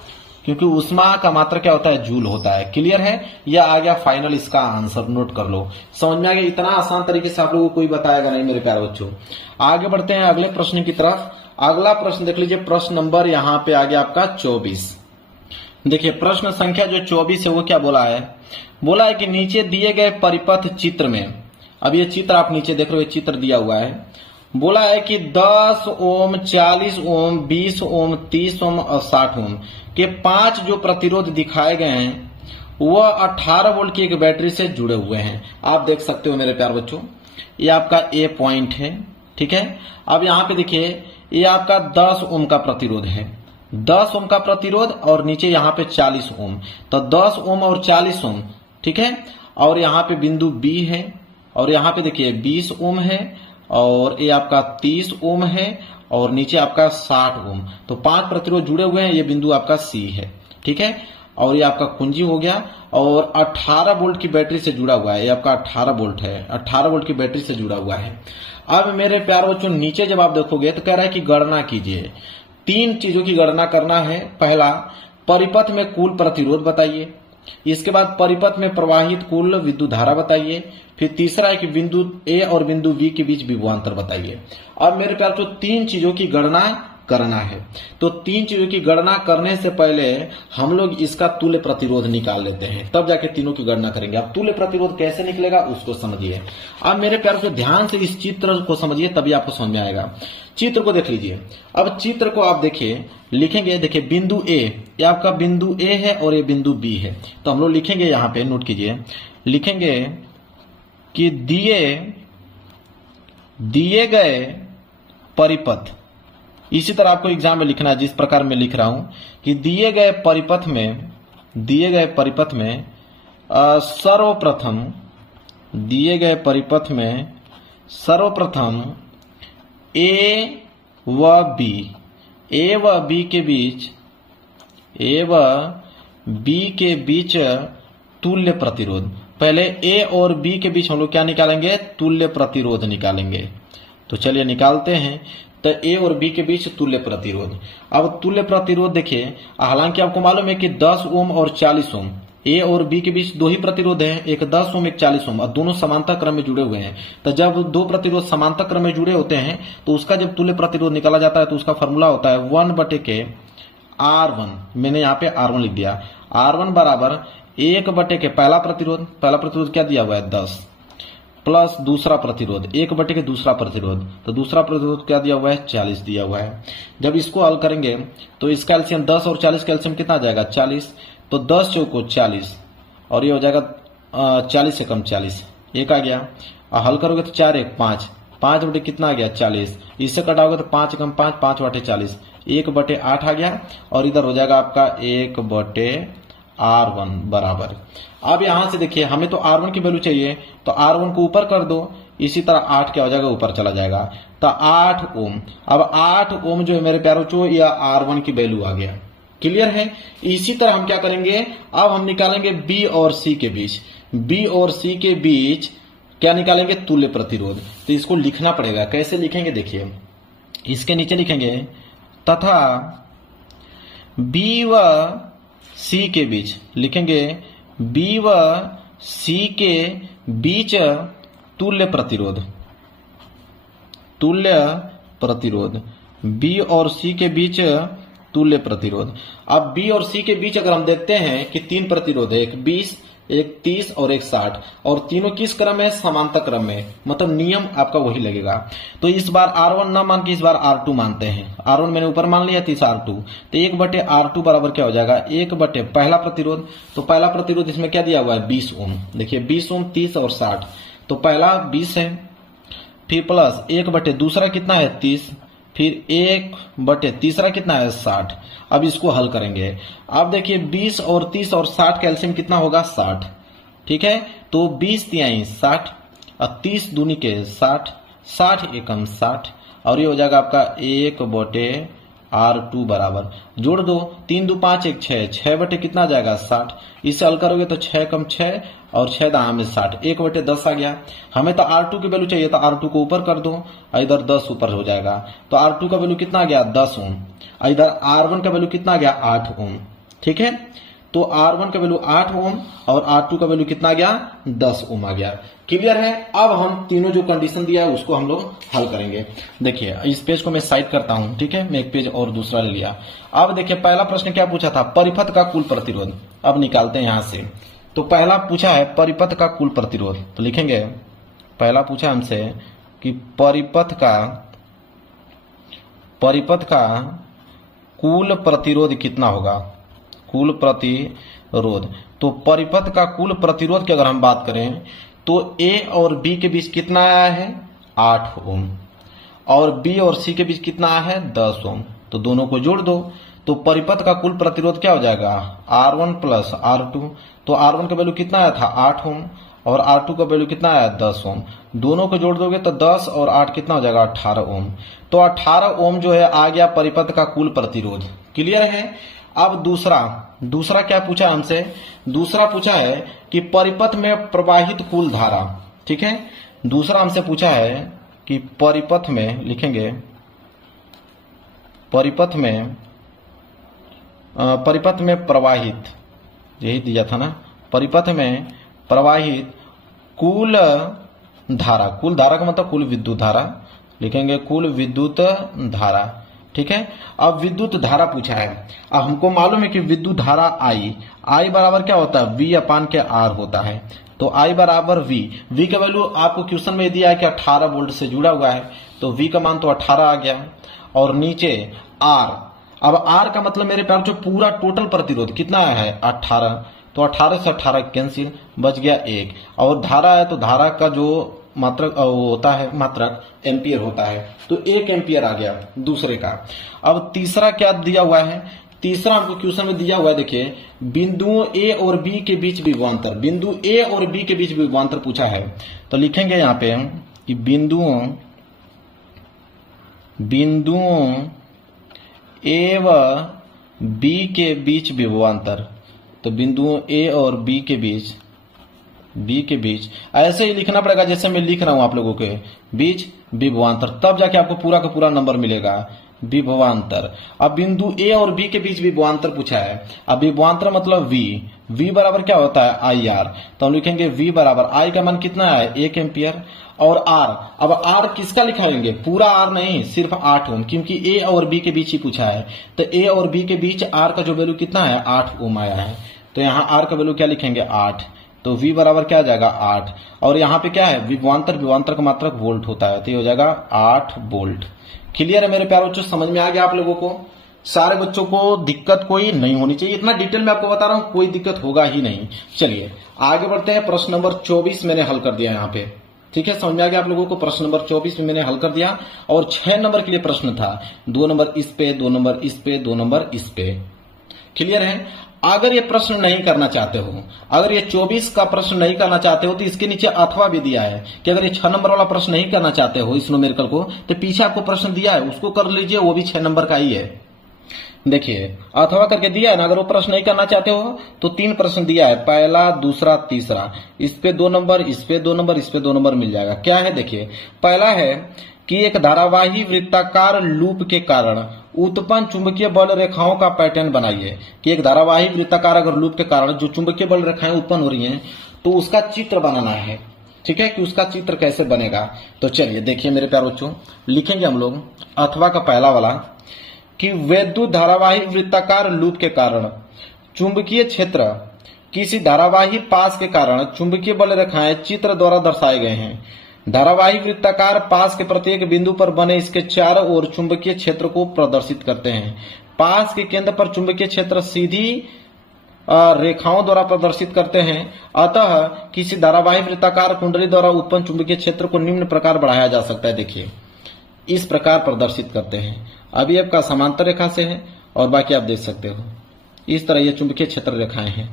क्योंकि उष्मा का मात्रा क्या होता है, जूल होता है। क्लियर है। यह आ गया फाइनल, इसका आंसर नोट कर लो। समझ में आ गया। इतना आसान तरीके से आप लोगों को कोई बताएगा नहीं मेरे प्यारे बच्चों। आगे बढ़ते हैं अगले प्रश्न की तरफ। अगला प्रश्न देख लीजिए, प्रश्न नंबर यहाँ पे आ गया आपका 24। देखिए प्रश्न संख्या जो 24 है वो क्या बोला है, बोला है कि नीचे दिए गए परिपथ चित्र में, अब ये चित्र आप नीचे देख रहे हो, चित्र दिया हुआ है। बोला है कि 10 ओम, 40 ओम, 20 ओम, 30 ओम और 60 ओम के 5 जो प्रतिरोध दिखाए गए हैं वह 18 वोल्ट की एक बैटरी से जुड़े हुए हैं। आप देख सकते हो मेरे प्यार बच्चों, ये आपका ए पॉइंट है, ठीक है। अब यहाँ पे देखिए ये आपका 10 ओम का प्रतिरोध है, 10 ओम का प्रतिरोध, और नीचे यहाँ पे 40 ओम, तो 10 ओम और 40 ओम, ठीक है। और यहाँ पे बिंदु बी है, और यहाँ पे देखिए 20 ओम है, और ये आपका 30 ओम है, और नीचे आपका 60 ओम। तो 5 प्रतिरोध जुड़े हुए हैं, ये बिंदु आपका सी है, ठीक है। और ये आपका कुंजी हो गया, और 18 वोल्ट की बैटरी से जुड़ा हुआ है, ये आपका 18 वोल्ट है, 18 वोल्ट की बैटरी से जुड़ा हुआ है। अब मेरे प्यारे बच्चों नीचे जब आप देखोगे तो कह रहा है कि गणना कीजिए। 3 चीजों की गणना करना है। पहला, परिपथ में कुल प्रतिरोध बताइए। इसके बाद परिपथ में प्रवाहित कुल विद्युत धारा बताइए। फिर तीसरा है कि बिंदु ए और बिंदु बी के बीच विभवांतर बताइए। अब मेरे प्यारे बच्चों 3 चीजों की गणना करना है। तो 3 चीजों की गणना करने से पहले हम लोग इसका तुल्य प्रतिरोध निकाल लेते हैं, तब जाके तीनों की गणना करेंगे। अब तुल्य प्रतिरोध कैसे निकलेगा उसको समझिए। अब मेरे प्यार से ध्यान से इस चित्र को समझिए, तभी आपको समझ में आएगा। चित्र को देख लीजिए। अब चित्र को आप देखिए, लिखेंगे, देखिए बिंदु ए, ये आपका बिंदु ए है और ये बिंदु बी है। तो हम लोग लिखेंगे, यहां पे नोट कीजिए, लिखेंगे कि दिए गए परिपथ, इसी तरह आपको एग्जाम में लिखना है जिस प्रकार मैं लिख रहा हूं कि दिए गए परिपथ में सर्वप्रथम ए व बी के बीच तुल्य प्रतिरोध, पहले ए और बी के बीच हम लोग क्या निकालेंगे, तुल्य प्रतिरोध निकालेंगे। तो चलिए निकालते हैं। तो ए और बी के बीच तुल्य प्रतिरोध। अब तुल्य प्रतिरोध देखिए, हालांकि आपको मालूम है कि 10 ओम और 40 ओम, ए और बी के बीच दो ही प्रतिरोध है, एक 10 ओम एक 40 ओम, और दोनों समांतर क्रम में जुड़े हुए हैं। तो जब दो प्रतिरोध समांतर क्रम में जुड़े होते हैं तो उसका जब तुल्य प्रतिरोध निकाला जाता है तो उसका फॉर्मूला होता है 1/के R1, मैंने यहाँ पे R1 लिख दिया, R1 बराबर 1/के पहला प्रतिरोध क्या दिया हुआ है 10, प्लस दूसरा प्रतिरोध 1/के दूसरा प्रतिरोध, तो दूसरा प्रतिरोध क्या दिया हुआ है 40 दिया हुआ है। जब इसको हल करेंगे तो इसका एलसीएम 10 और 40 का एलसीएम कितना आ जाएगा 40, तो 10 चौको 40 और ये हो जाएगा 40 से कम 40, एक आ गया। हल करोगे तो 4 1 5, 5/, कितना आ गया 40, इससे कटाओगे तो 5 कम 5, 5/40, 1/8 आ गया, और इधर हो जाएगा आपका 1/R1 बराबर। अब यहां से देखिए, हमें तो R1 की वैल्यू चाहिए, तो R1 को ऊपर कर दो, इसी तरह 8 क्या हो जाएगा ऊपर चला जाएगा, तो 8 ओम। अब 8 ओम जो है मेरे प्यारों चो, या R1 की वैल्यू आ गया। क्लियर है। इसी तरह हम क्या करेंगे, अब हम निकालेंगे बी और सी के बीच क्या निकालेंगे, तुल्य प्रतिरोध। तो इसको लिखना पड़ेगा, कैसे लिखेंगे देखिए, इसके नीचे लिखेंगे तथा बी व सी के बीच, लिखेंगे बी व सी के बीच तुल्य प्रतिरोध, बी और सी के बीच तुल्य प्रतिरोध। अब बी और सी के बीच अगर हम देखते हैं कि 3 प्रतिरोध है, एक 20, एक 30 और एक 60, और तीनों किस क्रम में, समांतर क्रम में, मतलब नियम आपका वही लगेगा। तो इस बार R1 ना मान के इस बार R2 मानते हैं। R1 मैंने ऊपर मान लिया, 30 R2, तो 1/R2 बराबर क्या हो जाएगा, 1/ पहला प्रतिरोध, तो पहला प्रतिरोध इसमें क्या दिया हुआ है 20 ओम। देखिए 20 ओम, 30 और 60, तो पहला 20 है, फिर प्लस 1/ दूसरा कितना है 30, फिर 1/ तीसरा कितना है 60। अब इसको हल करेंगे। अब देखिए 20 और 30 और 60 का एलसीएम कितना होगा 60, ठीक है। तो 20 तिहाई 60 और 30 दूनी के 60, 60 एकम 60, और ये हो जाएगा आपका 1/R2 बराबर, जोड़ दो, 3 2 5 1 6, 6/ कितना जाएगा 60, इससे हल करोगे तो 6 कम 6 और 6 दाम में 60, 1/10 आ गया। हमें तो R2 की वैल्यू चाहिए, तो R2 को ऊपर कर दो, इधर 10 ऊपर हो जाएगा, तो R2 का वैल्यू कितना आ गया 10 ओम, इधर R1 का वैल्यू कितना आ गया 8 ओम, ठीक है। तो R1 का वैल्यू 8 ओम और R2 का वैल्यू कितना आ गया 10 ओम आ गया। क्लियर है। अब हम तीनों जो कंडीशन दिया है उसको हम लोग हल करेंगे। देखिए इस पेज को मैं साइड करता हूं, ठीक है, मैं एक पेज और दूसरा ले लिया। अब देखिए पहला प्रश्न क्या पूछा था, परिपथ का कुल प्रतिरोध। अब निकालते हैं यहां से। तो पहला पूछा है परिपथ का कुल प्रतिरोध, तो लिखेंगे पहला पूछा हमसे कि परिपथ का कुल प्रतिरोध कितना होगा, कुल प्रतिरोध। तो परिपथ का कुल प्रतिरोध की अगर हम बात करें तो ए और बी के बीच कितना आया है 8 ओम, और बी और सी के बीच कितना आया है 10 ओम, तो दोनों को जोड़ दो, तो परिपथ का कुल प्रतिरोध क्या हो जाएगा R1 प्लस R2। तो R1 का वैल्यू कितना आया था 8 ओम और R2 का वैल्यू कितना आया 10 ओम, दोनों को जोड़ दोगे तो 10 और 8 कितना हो जाएगा 18 ओम। तो 18 ओम जो है आ गया परिपथ का कुल प्रतिरोध। क्लियर है। अब दूसरा क्या पूछा हमसे, दूसरा पूछा है कि परिपथ में प्रवाहित कुल धारा, ठीक है। दूसरा हमसे पूछा है कि परिपथ में, लिखेंगे परिपथ में प्रवाहित, यही दिया था ना, परिपथ में प्रवाहित कुल धारा, कुल धारा का मतलब कुल विद्युत धारा, लिखेंगे कुल विद्युत धारा, ठीक है। अब विद्युत धारा पूछा है। अब हमको मालूम है कि विद्युत धारा आई बराबर क्या होता है, V अपान के R होता है। तो I बराबर V का वैल्यू आपको क्वेश्चन में दिया है कि 18 वोल्ट से जुड़ा हुआ है, तो V का मान तो 18 आ गया। और नीचे R, अब R का मतलब मेरे पास जो पूरा टोटल प्रतिरोध कितना है 18, तो 18 से 18 कैंसिल, बच गया 1। और धारा है तो धारा का जो मात्रक वो होता है, मात्रक एम्पियर होता है, तो 1 एम्पियर आ गया दूसरे का। अब तीसरा क्या दिया हुआ है, तीसरा हमको क्वेश्चन में दिया हुआ है, देखिए बिंदुओं ए और बी के बीच विभवांतर, बिंदु ए और बी के बीच विभवांतर पूछा है। तो लिखेंगे यहाँ पे कि बिंदुओं ए व बी के बीच विभवांतर, तो बिंदुओं ए और बी के बीच ऐसे ही लिखना पड़ेगा जैसे मैं लिख रहा हूं आप लोगों के बीच विभवांतर, तब जाके आपको पूरा का पूरा नंबर मिलेगा विभवांतर। अब बिंदु ए और बी के बीच विभवांतर पूछा है। अब विभवांतर मतलब V बराबर क्या होता है IR, तो हम लिखेंगे V बराबर I का मान कितना है 1 एम्पियर और R। अब R किसका लिखाएंगे, पूरा R नहीं, सिर्फ 8 ओम, क्योंकि A और B के बीच ही पूछा है। तो A और B के बीच R का जो वैल्यू कितना है 8 ओम आया है, तो यहाँ R का वैल्यू क्या लिखेंगे 8, तो V बराबर क्या आ जाएगा 8। और यहाँ पे क्या है विभवांतर का मात्रक वोल्ट होता है, तो ये हो जाएगा 8 वोल्ट। क्लियर है मेरे प्यारे बच्चों, समझ में आ गया आप लोगों को? सारे बच्चों को दिक्कत कोई नहीं होनी चाहिए, इतना डिटेल में आपको बता रहा हूं, कोई दिक्कत होगा ही नहीं। चलिए आगे बढ़ते हैं। प्रश्न नंबर 24 मैंने हल कर दिया यहाँ पे, ठीक है, समझ में आ गया आप लोगों को? प्रश्न नंबर 24 में मैंने हल कर दिया। और 6 नंबर के लिए प्रश्न था, 2 नंबर इस पे, 2 नंबर इस पे, 2 नंबर इस पे। क्लियर है? अगर ये प्रश्न नहीं करना चाहते हो, अगर ये 24 का प्रश्न नहीं करना चाहते हो, तो इसके नीचे अथवा भी दिया है कि अगर ये 6 नंबर वाला प्रश्न नहीं करना चाहते हो इस न्यूमेरिकल को, तो पीछे आपको प्रश्न दिया है उसको कर लीजिए, वो भी 6 नंबर का ही है। देखिए अथवा करके दिया है ना, अगर वो प्रश्न नहीं करना चाहते हो तो 3 प्रश्न दिया है, पहला, दूसरा, तीसरा। इस पे 2 नंबर, इस पे 2 नंबर, इस पे 2 नंबर मिल जाएगा। क्या है देखिए, पहला है कि एक धारावाही वृत्ताकार लूप के कारण उत्पन्न चुंबकीय बल रेखाओं का पैटर्न बनाइए। कि एक धारावाही वृत्ताकार अगर लूप के कारण जो चुंबकीय बल रेखाएं उत्पन्न हो रही हैं, तो उसका चित्र बनाना है। ठीक है, कि उसका चित्र कैसे बनेगा। तो चलिए देखिए मेरे प्यारे बच्चों, लिखेंगे हम लोग अथवा का पहला वाला कि वैद्युत धारावाही वृत्ताकार लूप के कारण चुंबकीय क्षेत्र किसी धारावाही पास के कारण चुंबकीय बल रेखाएं चित्र द्वारा दर्शाए गए हैं। धारावाही वृत्ताकार पास के प्रत्येक बिंदु पर बने इसके चारों ओर चुंबकीय क्षेत्र को प्रदर्शित करते हैं। पास के केंद्र पर चुंबकीय क्षेत्र सीधी रेखाओं द्वारा प्रदर्शित करते हैं। अतः किसी धारावाही वृत्ताकार कुंडली द्वारा उत्पन्न चुंबकीय क्षेत्र को निम्न प्रकार बढ़ाया जा सकता है। देखिए इस प्रकार प्रदर्शित करते हैं। अभी आपका समांतर रेखा से है और बाकी आप देख सकते हो इस तरह ये चुंबकीय क्षेत्र रेखाएं हैं।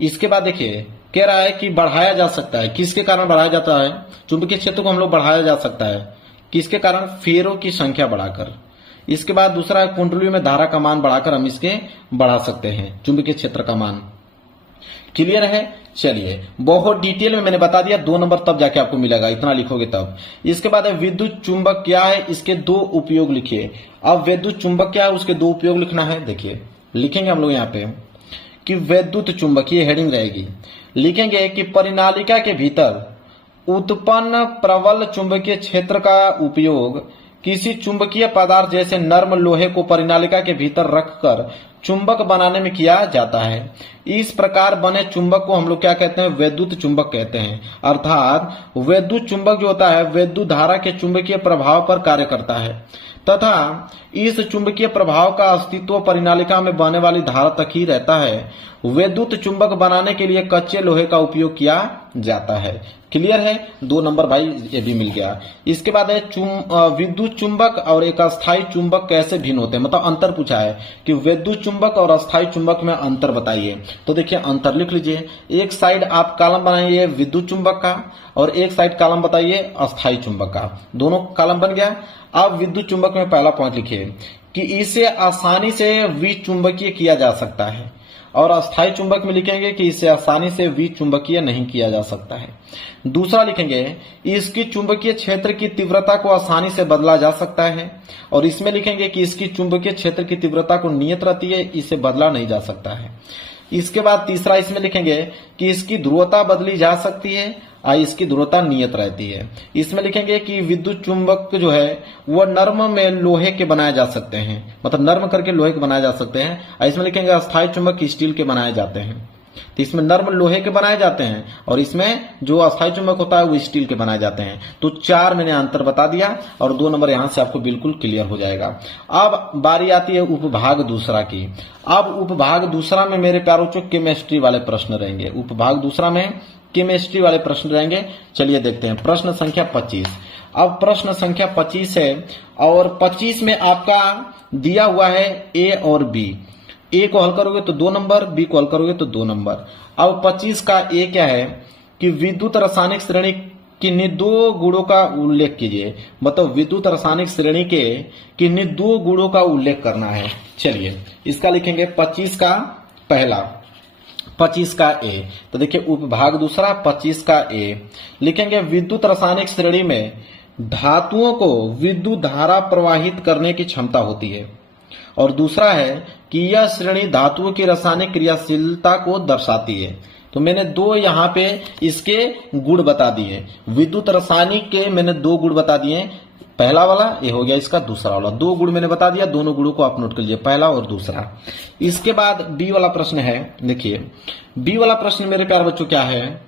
इसके बाद देखिए कह रहा है कि बढ़ाया जा सकता है। किसके कारण बढ़ाया जाता है? चुंबकीय क्षेत्र को हम लोग बढ़ाया जा सकता है किसके कारण? फेरों की संख्या बढ़ाकर। इसके बाद दूसरा है कुंडलियों में धारा का मान बढ़ाकर हम इसके बढ़ा सकते हैं चुंबकीय क्षेत्र का मान। क्लियर है? चलिए बहुत डिटेल में मैंने बता दिया, 2 नंबर तब जाके आपको मिलेगा, इतना लिखोगे तब। इसके बाद है विद्युत चुंबक क्या है, इसके 2 उपयोग लिखिए। अब विद्युत चुंबक क्या है उसके 2 उपयोग लिखना है। देखिए लिखेंगे हम लोग यहाँ पे कि वैद्युत चुंबक, ये हेडिंग रहेगी। लिखेंगे कि परिनालिका के भीतर उत्पन्न प्रबल चुंबकीय क्षेत्र का उपयोग किसी चुंबकीय पदार्थ जैसे नर्म लोहे को परिनालिका के भीतर रखकर चुंबक बनाने में किया जाता है। इस प्रकार बने चुंबक को हम लोग क्या कहते हैं? वैद्युत चुंबक कहते हैं। अर्थात वैद्युत चुंबक जो होता है वैद्युत धारा के चुंबकीय प्रभाव पर कार्य करता है तथा इस चुंबकीय प्रभाव का अस्तित्व परिनालिका में बहने वाली धारा तक ही रहता है। वैद्युत चुंबक बनाने के लिए कच्चे लोहे का उपयोग किया जाता है। क्लियर है? 2 नंबर भाई ये भी मिल गया। इसके बाद है विद्युत चुंबक और एक अस्थायी चुंबक कैसे भिन्न होते हैं, मतलब अंतर पूछा है कि वैद्युत चुंबक और अस्थायी चुंबक में अंतर बताइए। तो देखिए अंतर लिख लीजिए। एक साइड आप कॉलम बनाइए विद्युत चुंबक का और एक साइड कॉलम बताइए अस्थायी चुंबक का, दोनों कॉलम बन गया। अब विद्युत चुंबक में पहला पॉइंट लिखिए कि इसे आसानी से विचुंबकीय किया जा सकता है और अस्थायी चुंबक में लिखेंगे कि इसे आसानी से विचुंबकीय नहीं किया जा सकता है। दूसरा लिखेंगे इसकी चुंबकीय क्षेत्र की तीव्रता को आसानी से बदला जा सकता है और इसमें लिखेंगे कि इसकी चुंबकीय क्षेत्र की तीव्रता को नियत रहती है, इसे बदला नहीं जा सकता है। इसके बाद तीसरा इसमें लिखेंगे कि इसकी ध्रुवता बदली जा सकती है इसकी ध्रुवता नियत रहती है। इसमें लिखेंगे कि विद्युत चुंबक जो है वह नर्म में लोहे के बनाए जा सकते हैं, मतलब नर्म करके लोहे के बनाए जा सकते हैं। इसमें लिखेंगे अस्थायी चुंबक स्टील के बनाए जाते हैं। तो इसमें नर्म लोहे के बनाए जाते हैं और इसमें जो अस्थायी चुंबक होता है वो स्टील के बनाए जाते हैं। तो 4 मैंने अंतर बता दिया और 2 नंबर यहां से आपको बिल्कुल क्लियर हो जाएगा। अब बारी आती है उपभाग दूसरा की। अब उपभाग दूसरा में मेरे प्यारों बच्चों केमिस्ट्री वाले प्रश्न रहेंगे। उपभाग दूसरा में केमिस्ट्री वाले प्रश्न रहेंगे। चलिए देखते हैं प्रश्न संख्या 25। अब प्रश्न संख्या 25 है और 25 में आपका दिया हुआ है ए और बी। ए को हल करोगे तो 2 नंबर, बी को हल करोगे तो 2 नंबर। अब 25 का ए क्या है कि विद्युत रासायनिक श्रेणी किन्हीं 2 गुणों का उल्लेख कीजिए, मतलब विद्युत रासायनिक श्रेणी के किन्हीं 2 गुणों का उल्लेख करना है। चलिए इसका लिखेंगे 25 का पहला, 25 का ए। तो देखिए उपभाग दूसरा 25 का ए लिखेंगे विद्युत रासायनिक श्रेणी में धातुओं को विद्युत धारा प्रवाहित करने की क्षमता होती है। और दूसरा है कि यह श्रेणी धातुओं की रासायनिक क्रियाशीलता को दर्शाती है। तो मैंने 2 यहाँ पे इसके गुण बता दिए। विद्युत रासायनिक के मैंने 2 गुण बता दिए। पहला वाला ये हो गया, इसका दूसरा वाला 2 गुण मैंने बता दिया। दोनों गुणों को आप नोट कर लीजिए, पहला और दूसरा। इसके बाद बी वाला प्रश्न है। देखिए बी वाला प्रश्न मेरे प्यारे बच्चों क्या है,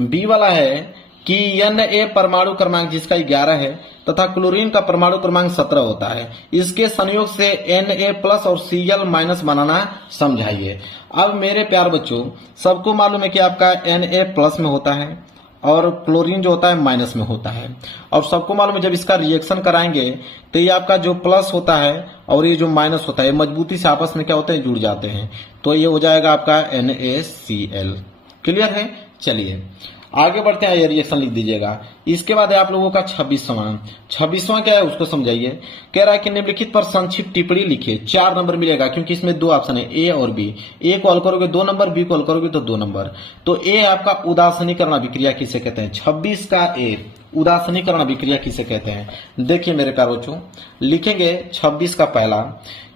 बी वाला है कि Na परमाणु क्रमांक जिसका 11 है तथा क्लोरीन का परमाणु क्रमांक 17 होता है, इसके संयोग से Na प्लस और Cl माइनस बनाना समझाइए। अब मेरे प्यार बच्चों सबको मालूम है कि आपका Na प्लस में होता है और क्लोरीन जो होता है माइनस में होता है। और सबको मालूम है जब इसका रिएक्शन कराएंगे तो ये आपका जो प्लस होता है और ये जो माइनस होता है मजबूती से आपस में क्या होते हैं, जुड़ जाते हैं। तो ये हो जाएगा आपका NaCl। क्लियर है। चलिए आगे बढ़ते हैं, ये रिएक्शन लिख दीजिएगा। इसके बाद है आप लोगों का 26वां क्या है उसको समझाइए। कह रहा है कि निम्नलिखित पर संक्षिप्त टिप्पणी लिखिए। 4 नंबर मिलेगा क्योंकि इसमें 2 ऑप्शन है, ए और बी। ए को हल करोगे 2 नंबर, बी को हल करोगे तो 2 नंबर। तो ए आपका उदासीनीकरण अभिक्रिया किसे कहते हैं। 26 का ए उदासीनीकरण अभिक्रिया किसे कहते हैं। देखिए मेरे प्यारे बच्चों लिखेंगे 26 का पहला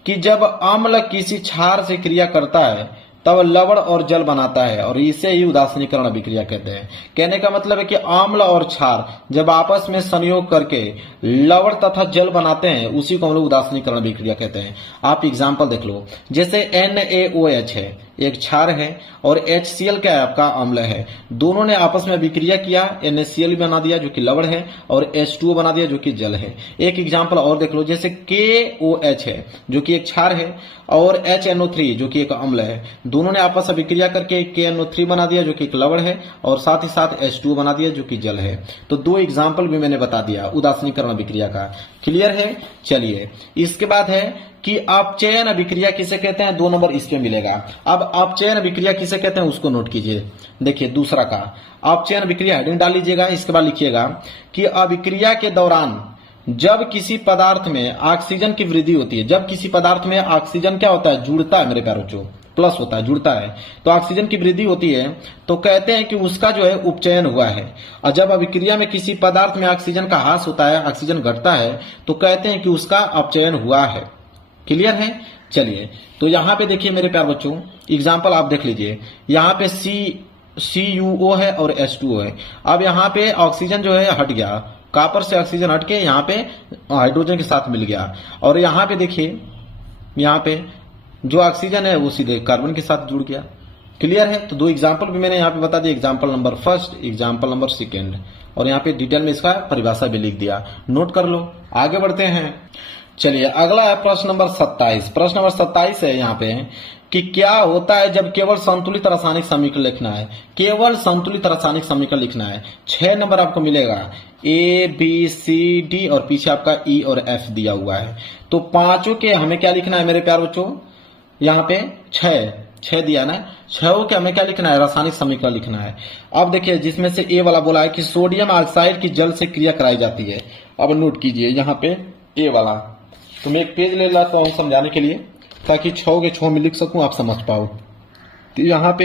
कि जब अम्ल किसी क्षार से क्रिया करता है तब लवण और जल बनाता है और इसे ही उदासीनीकरण अभिक्रिया कहते हैं। कहने का मतलब है कि अम्ल और क्षार जब आपस में संयोग करके लवण तथा जल बनाते हैं उसी को हम लोग उदासीनीकरण अभिक्रिया कहते हैं। आप एग्जांपल देख लो, जैसे NaOH है एक क्षार है और HCl क्या है आपका अम्ल है। दोनों ने आपस में अभिक्रिया किया, NaCl बना दिया जो कि लवण है और H2O बना दिया जो कि जल है। एक एग्जांपल और देख लो, जैसे KOH है जो कि एक क्षार है और HNO3 जो कि एक अम्ल है। दोनों ने आपस में अभिक्रिया करके KNO3 बना दिया जो कि एक लवण है और साथ ही साथ H2O बना दिया जो कि जल है। तो 2 एग्जाम्पल भी मैंने बता दिया उदासीनीकरण अभिक्रिया का। क्लियर है। चलिए इसके बाद है कि अपचयन अभिक्रिया किसे कहते हैं। 2 नंबर इस पे मिलेगा। अब अपचयन अभिक्रिया किसे कहते हैं उसको नोट कीजिए। देखिए दूसरा का अपचयन अभिक्रिया हेडिंग डाल लीजिएगा। इसके बाद लिखिएगा कि अभिक्रिया के दौरान जब किसी पदार्थ में ऑक्सीजन की वृद्धि होती है, जब किसी पदार्थ में ऑक्सीजन क्या होता है, जुड़ता है मेरे प्यारे बच्चों, प्लस होता है, जुड़ता है, तो ऑक्सीजन की वृद्धि होती है तो कहते हैं कि उसका जो है उपचयन हुआ है। और जब अभिक्रिया में किसी पदार्थ में ऑक्सीजन का ह्रास होता है, ऑक्सीजन घटता है, तो कहते हैं कि उसका अपचयन हुआ है। क्लियर है। चलिए तो यहां पे देखिए मेरे प्यारे बच्चों एग्जाम्पल आप देख लीजिए। यहाँ पे CuO है और H2O है। अब यहाँ पे ऑक्सीजन जो है हट गया, कॉपर से ऑक्सीजन हट के यहाँ पे हाइड्रोजन के साथ मिल गया और यहाँ पे देखिए यहाँ पे जो ऑक्सीजन है वो सीधे कार्बन के साथ जुड़ गया। क्लियर है। तो 2 एग्जाम्पल भी मैंने यहाँ पे बता दिया, एग्जाम्पल नंबर 1, एग्जाम्पल नंबर 2 और यहाँ पे डिटेल में इसका परिभाषा भी लिख दिया, नोट कर लो। आगे बढ़ते हैं। चलिए अगला है प्रश्न नंबर 27। प्रश्न नंबर 27 है यहाँ पे कि क्या होता है जब केवल संतुलित रासायनिक समीकरण लिखना है। केवल संतुलित रासायनिक समीकरण लिखना है। 6 नंबर आपको मिलेगा, ABCD और पीछे आपका E और F दिया हुआ है। तो पांचों के हमें क्या लिखना है मेरे प्यारे बच्चों, यहाँ पे 6 दिया ना, 6 के हमें क्या लिखना है, रासायनिक समीकरण लिखना है। अब देखिए जिसमें से ए वाला बोला है कि सोडियम ऑक्साइड की जल से क्रिया कराई जाती है। अब नोट कीजिए यहाँ पे ए वाला, तो मैं एक पेज ले लाता हूँ समझाने के लिए ताकि 6 के 6 में लिख सकूं, आप समझ पाओ। तो यहाँ पे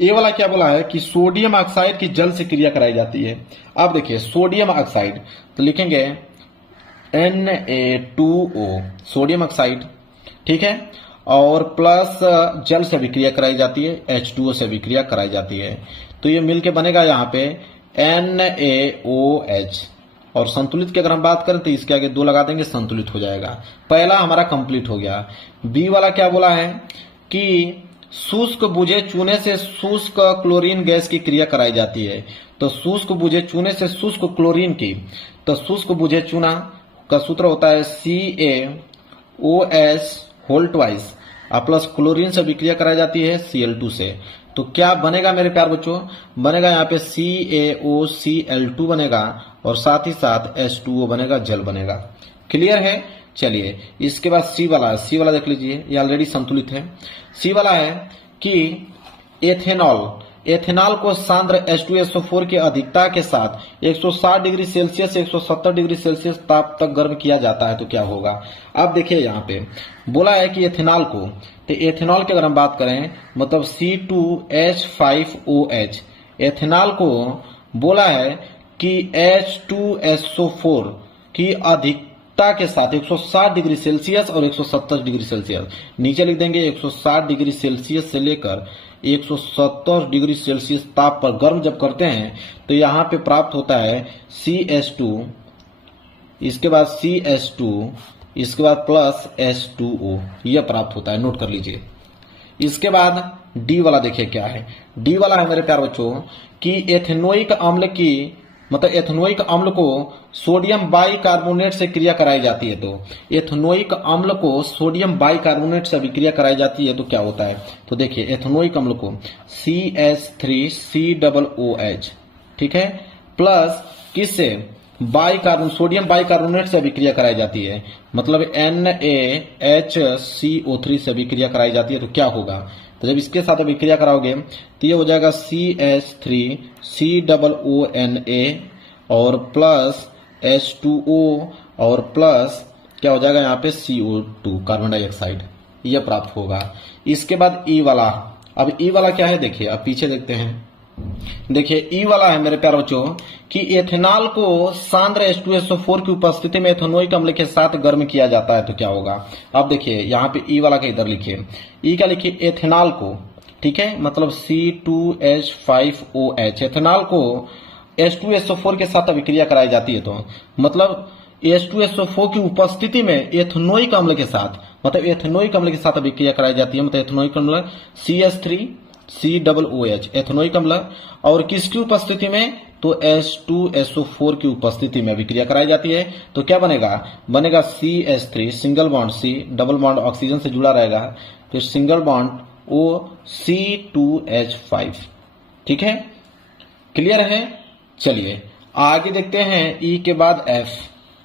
ए वाला क्या बोला है कि सोडियम ऑक्साइड की जल से क्रिया कराई जाती है। अब देखिए सोडियम ऑक्साइड तो लिखेंगे Na2O सोडियम ऑक्साइड, ठीक है, और प्लस जल से अभिक्रिया कराई जाती है, H2O से अभिक्रिया कराई जाती है। तो ये मिलके बनेगा यहाँ पे NaOH। और संतुलित की अगर हम बात करें तो इसके आगे 2 लगा देंगे, संतुलित हो जाएगा। पहला हमारा कंप्लीट हो गया। बी वाला क्या बोला है कि शुष्क बुझे चूने से शुष्क क्लोरीन गैस की क्रिया कराई जाती है। तो शुष्क बुझे चूने से शुष्क क्लोरीन की, तो शुष्क बुझे चूना का सूत्र होता है CaOH whole twice plus chlorine से विक्रिया कराई जाती है Cl2 से। तो क्या बनेगा मेरे प्यार बच्चों, बनेगा यहाँ पे CaOCl2 बनेगा और साथ ही साथ H2O बनेगा, जल बनेगा। क्लियर है। चलिए इसके बाद सी वाला देख लीजिए, ये ऑलरेडी संतुलित है। सी वाला है कि एथेनॉल को सांद्र H2SO4 की अधिकता के साथ 160 डिग्री सेल्सियस से 170 डिग्री सेल्सियस ताप तक गर्म किया जाता है तो क्या होगा। अब देखिए यहाँ पे बोला है कि एथेनॉल को, तो एथेनॉल की अगर हम बात करें मतलब C2H5OH, एथेनॉल को बोला है कि H2SO4 की अधिकता के साथ 160 डिग्री सेल्सियस और 170 डिग्री सेल्सियस, नीचे लिख देंगे 160 डिग्री सेल्सियस से लेकर 170 डिग्री सेल्सियस ताप पर गर्म जब करते हैं तो यहाँ पे प्राप्त होता है CH2, इसके बाद CH2, इसके बाद प्लस H2O, यह प्राप्त होता है, नोट कर लीजिए। इसके बाद डी वाला देखिए क्या है। डी वाला है मेरे प्यार बच्चों कि एथेनोइक अम्ल की मतलब एथेनोइक अम्ल को सोडियम बाइकार्बोनेट से क्रिया कराई जाती है। तो एथेनोइक अम्ल को सोडियम बाइकार्बोनेट से अभिक्रिया कराई जाती है तो क्या होता है। तो देखिए एथेनोइक अम्ल को CH3COOH, ठीक है, प्लस किससे सोडियम बाइकार्बोनेट से अभिक्रिया कराई जाती है, मतलब NaHCO3 से अभिक्रिया कराई जाती है तो क्या होगा। तो जब इसके साथ अभिक्रिया कराओगे तो ये हो जाएगा CH3COONA और प्लस H2O और प्लस क्या हो जाएगा यहाँ पे CO2 कार्बन डाइऑक्साइड, यह प्राप्त होगा। इसके बाद ई वाला, अब ई वाला क्या है देखिए, अब पीछे देखते हैं। देखिए ई वाला है मेरे प्यारे बच्चों कि एथेनॉल को सांद्र H2SO4 की उपस्थिति में एथेनोइक अम्ल के साथ गर्म किया जाता है तो क्या होगा। अब देखिए यहाँ पे ई वाला का इधर लिखिए, ई का लिखिए एथेनॉल को, ठीक है, मतलब C2H5OH, एथेनॉल को H2SO4 के साथ अभिक्रिया कराई जाती है तो मतलब H2SO4 की उपस्थिति में एथेनोइक अम्ल के साथ, मतलब एथेनोइक अम्ल के साथ अभिक्रिया कराई जाती है, मतलब एथेनोइक अम्ल CH3COOH एथेनोइक अम्ल, और किसकी उपस्थिति में, तो H2SO4 की उपस्थिति में अभिक्रिया कराई जाती है तो क्या बनेगा, बनेगा CH3 single bond C double bond oxygen से जुड़ा रहेगा, फिर सिंगल बॉन्ड O C2H5, ठीक है, क्लियर है। चलिए आगे देखते हैं ई के बाद एफ।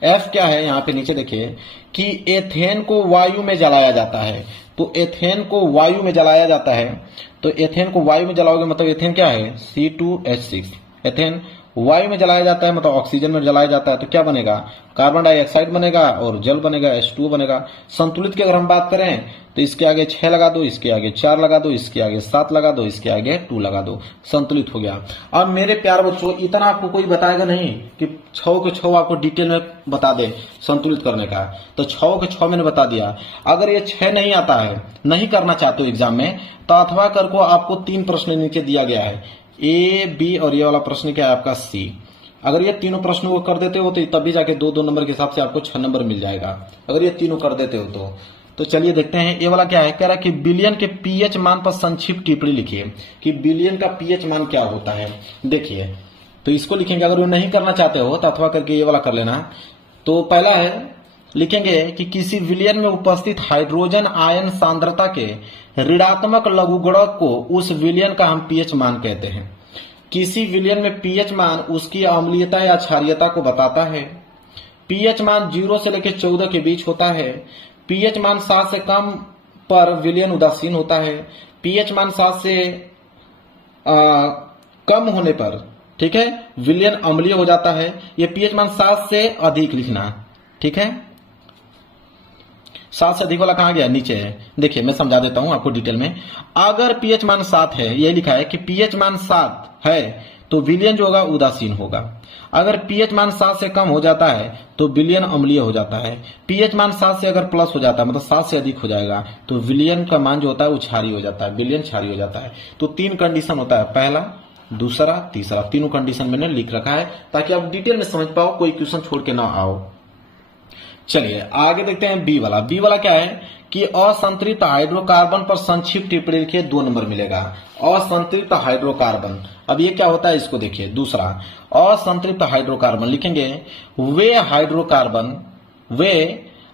एफ क्या है यहाँ पे नीचे देखिए कि एथेन को वायु में जलाया जाता है। तो एथेन को वायु में जलाया जाता है, तो एथेन को वायु में जलाओगे मतलब एथेन क्या है C2H6, एथेन वायु में जलाया जाता है मतलब ऑक्सीजन में जलाया जाता है तो क्या बनेगा, कार्बन डाइऑक्साइड बनेगा और जल बनेगा, H2O बनेगा। संतुलित की अगर हम बात करें तो इसके आगे 6 लगा दो, इसके आगे 4 लगा दो, इसके आगे 7 लगा दो, इसके आगे 2 लगा दो, संतुलित हो गया। अब मेरे प्यारे बच्चों इतना आपको कोई बताएगा नहीं कि 6 के 6 आपको डिटेल में बता दे संतुलित करने का, तो 6 के 6 मैंने बता दिया। अगर ये 6 नहीं आता है, नहीं करना चाहते हो एग्जाम में, तो अथवा कर को आपको 3 प्रश्न नीचे दिया गया है, A, B और ये वाला प्रश्न क्या है आपका C। अगर ये तीनों प्रश्नों को कर देते हो तो तभी जाके 2-2 नंबर के हिसाब से आपको 6 नंबर मिल जाएगा, अगर ये तीनों कर देते हो तो चलिए देखते हैं। ये वाला क्या है, कह रहा है कि बिलियन के पीएच मान पर संक्षिप्त टिप्पणी लिखिए कि बिलियन का पीएच मान क्या होता है। देखिए तो इसको लिखेंगे, अगर वो नहीं करना चाहते हो तो अथवा करके ये वाला कर लेना। तो पहला है लिखेंगे कि किसी विलयन में उपस्थित हाइड्रोजन आयन सांद्रता के ऋणात्मक लघुगणक को उस विलयन का हम पीएच मान कहते हैं। किसी विलयन में पीएच मान उसकी अम्लीयता या क्षारीयता को बताता है। पीएच मान 0 से लेकर 14 के बीच होता है। पीएच मान 7 से कम पर विलयन उदासीन होता है। पीएच मान 7 से कम होने पर, ठीक है, विलयन अम्लीय हो जाता है। ये पीएच मान 7 से अधिक लिखना, ठीक है। 7 से अधिक वाला कहां गया, नीचे है। देखिए मैं समझा देता हूं आपको डिटेल में। अगर पीएच मान 7 है, यही लिखा है कि पीएच मान 7 है तो विलयन जो होगा उदासीन होगा। अगर पीएच मान 7 से कम हो जाता है तो विलयन अम्लीय हो जाता है। पीएच मान 7 से अगर प्लस हो जाता है मतलब 7 से अधिक हो जाएगा तो विलयन का मान जो होता है वो क्षारीय हो जाता है, विलयन क्षारीय हो जाता है। तो 3 कंडीशन होता है, पहला दूसरा, तीसरा, तीनों कंडीशन मैंने लिख रखा है ताकि आप डिटेल में समझ पाओ, कोई क्वेश्चन छोड़ के ना आओ। चलिए आगे देखते हैं बी वाला। बी वाला क्या है कि असंतृप्त हाइड्रोकार्बन पर संक्षिप्त टिप्पणी लिखिए, 2 नंबर मिलेगा। असंतृप्त हाइड्रोकार्बन, अब ये क्या होता है इसको देखिए। दूसरा, असंतृप्त हाइड्रोकार्बन लिखेंगे वे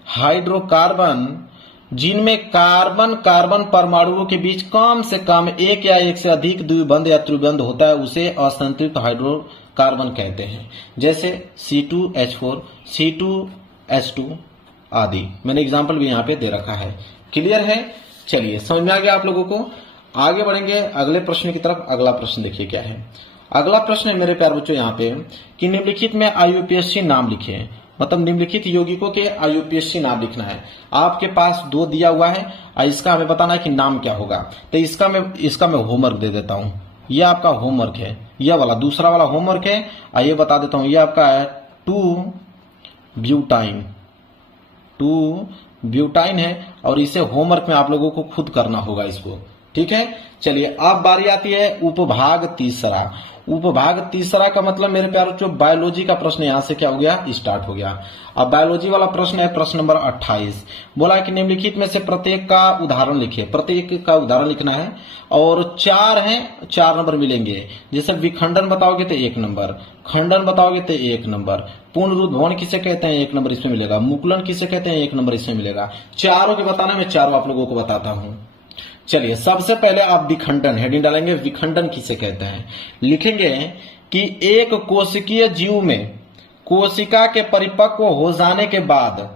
हाइड्रोकार्बन जिनमें कार्बन कार्बन परमाणुओं के बीच कम से कम एक या एक से अधिक द्विबंध या त्रिबंध होता है, उसे असंतृप्त हाइड्रोकार्बन कहते हैं। जैसे C2H4, C2H2 आदि, मैंने एग्जाम्पल भी यहाँ पे दे रखा है। क्लियर है? चलिए समझ में आ गया आप लोगों को। आगे बढ़ेंगे अगले प्रश्न की तरफ। अगला प्रश्न देखिए क्या है। अगला प्रश्न है मेरे प्यारे बच्चों यहाँ पे कि निम्नलिखित में IUPAC नाम लिखे, मतलब निम्नलिखित यौगिकों के IUPAC नाम लिखना है। आपके पास 2 दिया हुआ है और इसका हमें बताना है कि नाम क्या होगा। तो इसका मैं होमवर्क दे देता हूं। यह आपका होमवर्क है, यह वाला दूसरा वाला होमवर्क है। आइए बता देता हूं, यह आपका है 2-ब्यूटाइन है और इसे होमवर्क में आप लोगों को खुद करना होगा इसको। ठीक है, चलिए अब बारी आती है उपभाग तीसरा। उपभाग तीसरा का मतलब मेरे प्यारे बच्चों बायोलॉजी का प्रश्न यहां से क्या हो गया, स्टार्ट हो गया। अब बायोलॉजी वाला प्रश्न है प्रश्न नंबर 28। बोला कि निम्नलिखित में से प्रत्येक का उदाहरण लिखिए। प्रत्येक का उदाहरण लिखना है और 4 हैं, 4 नंबर मिलेंगे। जैसे विखंडन बताओगे तो 1 नंबर, खंडन बताओगे तो 1 नंबर, पुनरुद्भवन किसे कहते हैं 1 नंबर इसमें मिलेगा, मुकुलन किसे कहते हैं 1 नंबर इसमें मिलेगा। चारों के बताना, मैं चारों आप लोगों को बताता हूं। चलिए सबसे पहले आप विखंडन हेडिंग डालेंगे। विखंडन किसे कहते हैं लिखेंगे कि एक कोशिकीय जीव में कोशिका के परिपक्व हो जाने के बाद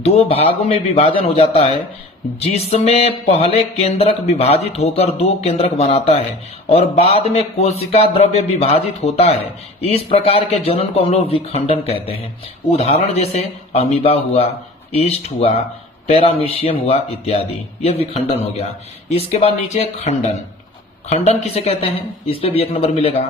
2 भागों में विभाजन हो जाता है, जिसमें पहले केंद्रक विभाजित होकर 2 केंद्रक बनाता है और बाद में कोशिका द्रव्य विभाजित होता है। इस प्रकार के जनन को हम लोग विखंडन कहते हैं। उदाहरण जैसे अमीबा हुआ, ईस्ट हुआ, पैरामीशियम हुआ इत्यादि, यह विखंडन हो गया। इसके बाद नीचे खंडन। खंडन किसे कहते हैं, इस पे भी 1 नंबर मिलेगा।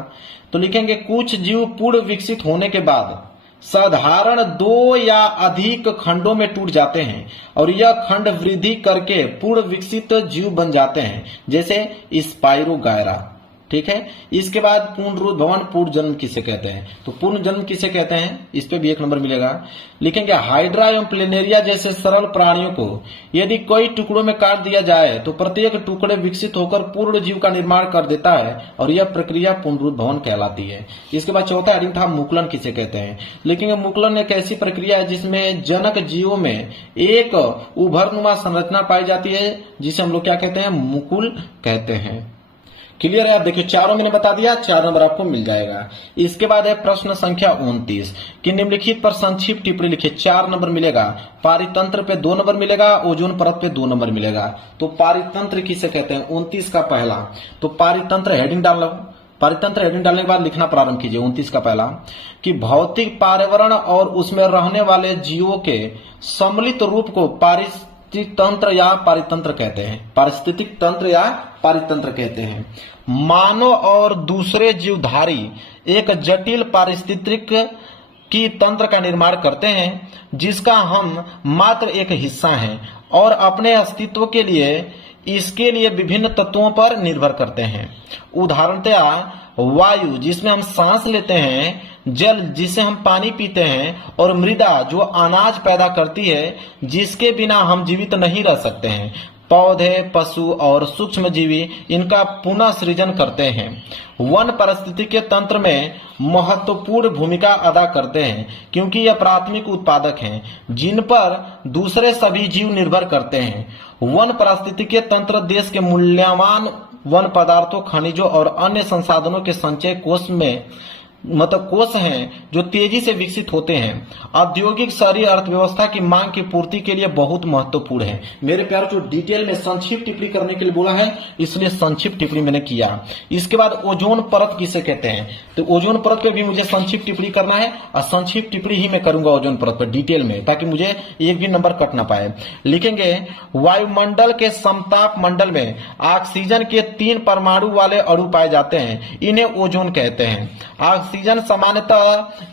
तो लिखेंगे कुछ जीव पूर्ण विकसित होने के बाद साधारण 2 या अधिक खंडों में टूट जाते हैं और यह खंड वृद्धि करके पूर्ण विकसित जीव बन जाते हैं, जैसे स्पाइरोगायरा। ठीक है, इसके बाद पुनरुद्भवन पूर्ण जन्म किसे कहते हैं, तो पूर्ण जन्म किसे कहते हैं, इस पे भी 1 नंबर मिलेगा। लिखेंगे हाइड्रा एवं प्लेनेरिया जैसे सरल प्राणियों को यदि कई टुकड़ों में काट दिया जाए तो प्रत्येक टुकड़े विकसित होकर पूर्ण जीव का निर्माण कर देता है और यह प्रक्रिया पुनरुद्भवन कहलाती है। इसके बाद चौथा हेडिंग था मुकुलन किसे कहते हैं। लिखेंगे मुकुलन एक ऐसी प्रक्रिया है जिसमें जनक जीवों में एक उभरनुमा संरचना पाई जाती है, जिसे हम लोग क्या कहते हैं, मुकुल कहते हैं। क्लियर है? आप देखिए चारों मैंने बता दिया, 4 नंबर आपको मिल जाएगा। इसके बाद है प्रश्न संख्या 29 कि निम्नलिखित पर संक्षिप्त टिप्पणी लिखिए, 4 नंबर मिलेगा। पारितंत्र पे 2 नंबर मिलेगा, ओजोन परत पे 2 नंबर मिलेगा। तो पारितंत्र किसे कहते हैं, 29 का पहला। तो पारितंत्र हेडिंग डाल लो। पारितंत्र हेडिंग डालने के बाद लिखना प्रारंभ कीजिए। 29 का पहला कि भौतिक पर्यावरण और उसमें रहने वाले जीवों के सम्मिलित रूप को पारिस्थितिक तंत्र या पारितंत्र कहते हैं। पारिस्थितिक तंत्र या पारितंत्र कहते हैं। मानव और दूसरे जीवधारी एक जटिल पारिस्थितिक की तंत्र का निर्माण करते हैं, जिसका हम मात्र एक हिस्सा हैं और अपने अस्तित्व के लिए इसके लिए विभिन्न तत्वों पर निर्भर करते हैं। उदाहरणतया वायु जिसमें हम सांस लेते हैं, जल जिसे हम पानी पीते हैं और मृदा जो अनाज पैदा करती है, जिसके बिना हम जीवित नहीं रह सकते हैं। पौधे, पशु और सूक्ष्म जीवी इनका पुनः सृजन करते हैं। वन पारिस्थितिकी तंत्र में महत्वपूर्ण भूमिका अदा करते हैं, क्योंकि यह प्राथमिक उत्पादक हैं जिन पर दूसरे सभी जीव निर्भर करते हैं। वन पारिस्थितिकी तंत्र देश के मूल्यवान वन पदार्थों, खनिजों और अन्य संसाधनों के संचय कोष में कोष हैं जो तेजी से विकसित होते हैं। औद्योगिक शहरी अर्थव्यवस्था की मांग की पूर्ति के लिए बहुत महत्वपूर्ण है। मेरे प्यारों, जो डिटेल में संक्षिप्त टिप्पणी करने के लिए बोला है, इसलिए संक्षिप्त टिप्पणी मैंने किया। इसके बाद ओजोन परत किसे कहते हैं, तो ओजोन परत पे भी मुझे संक्षिप्त टिप्पणी करना है और संक्षिप्त टिप्पणी ही मैं करूंगा ओजोन परत पर डिटेल में, ताकि मुझे एक भी नंबर कट ना पाए। लिखेंगे वायुमंडल के समताप मंडल में ऑक्सीजन के 3 परमाणु वाले अणु पाए जाते हैं, इन्हें ओजोन कहते हैं। ऑक्सीजन सामान्यतः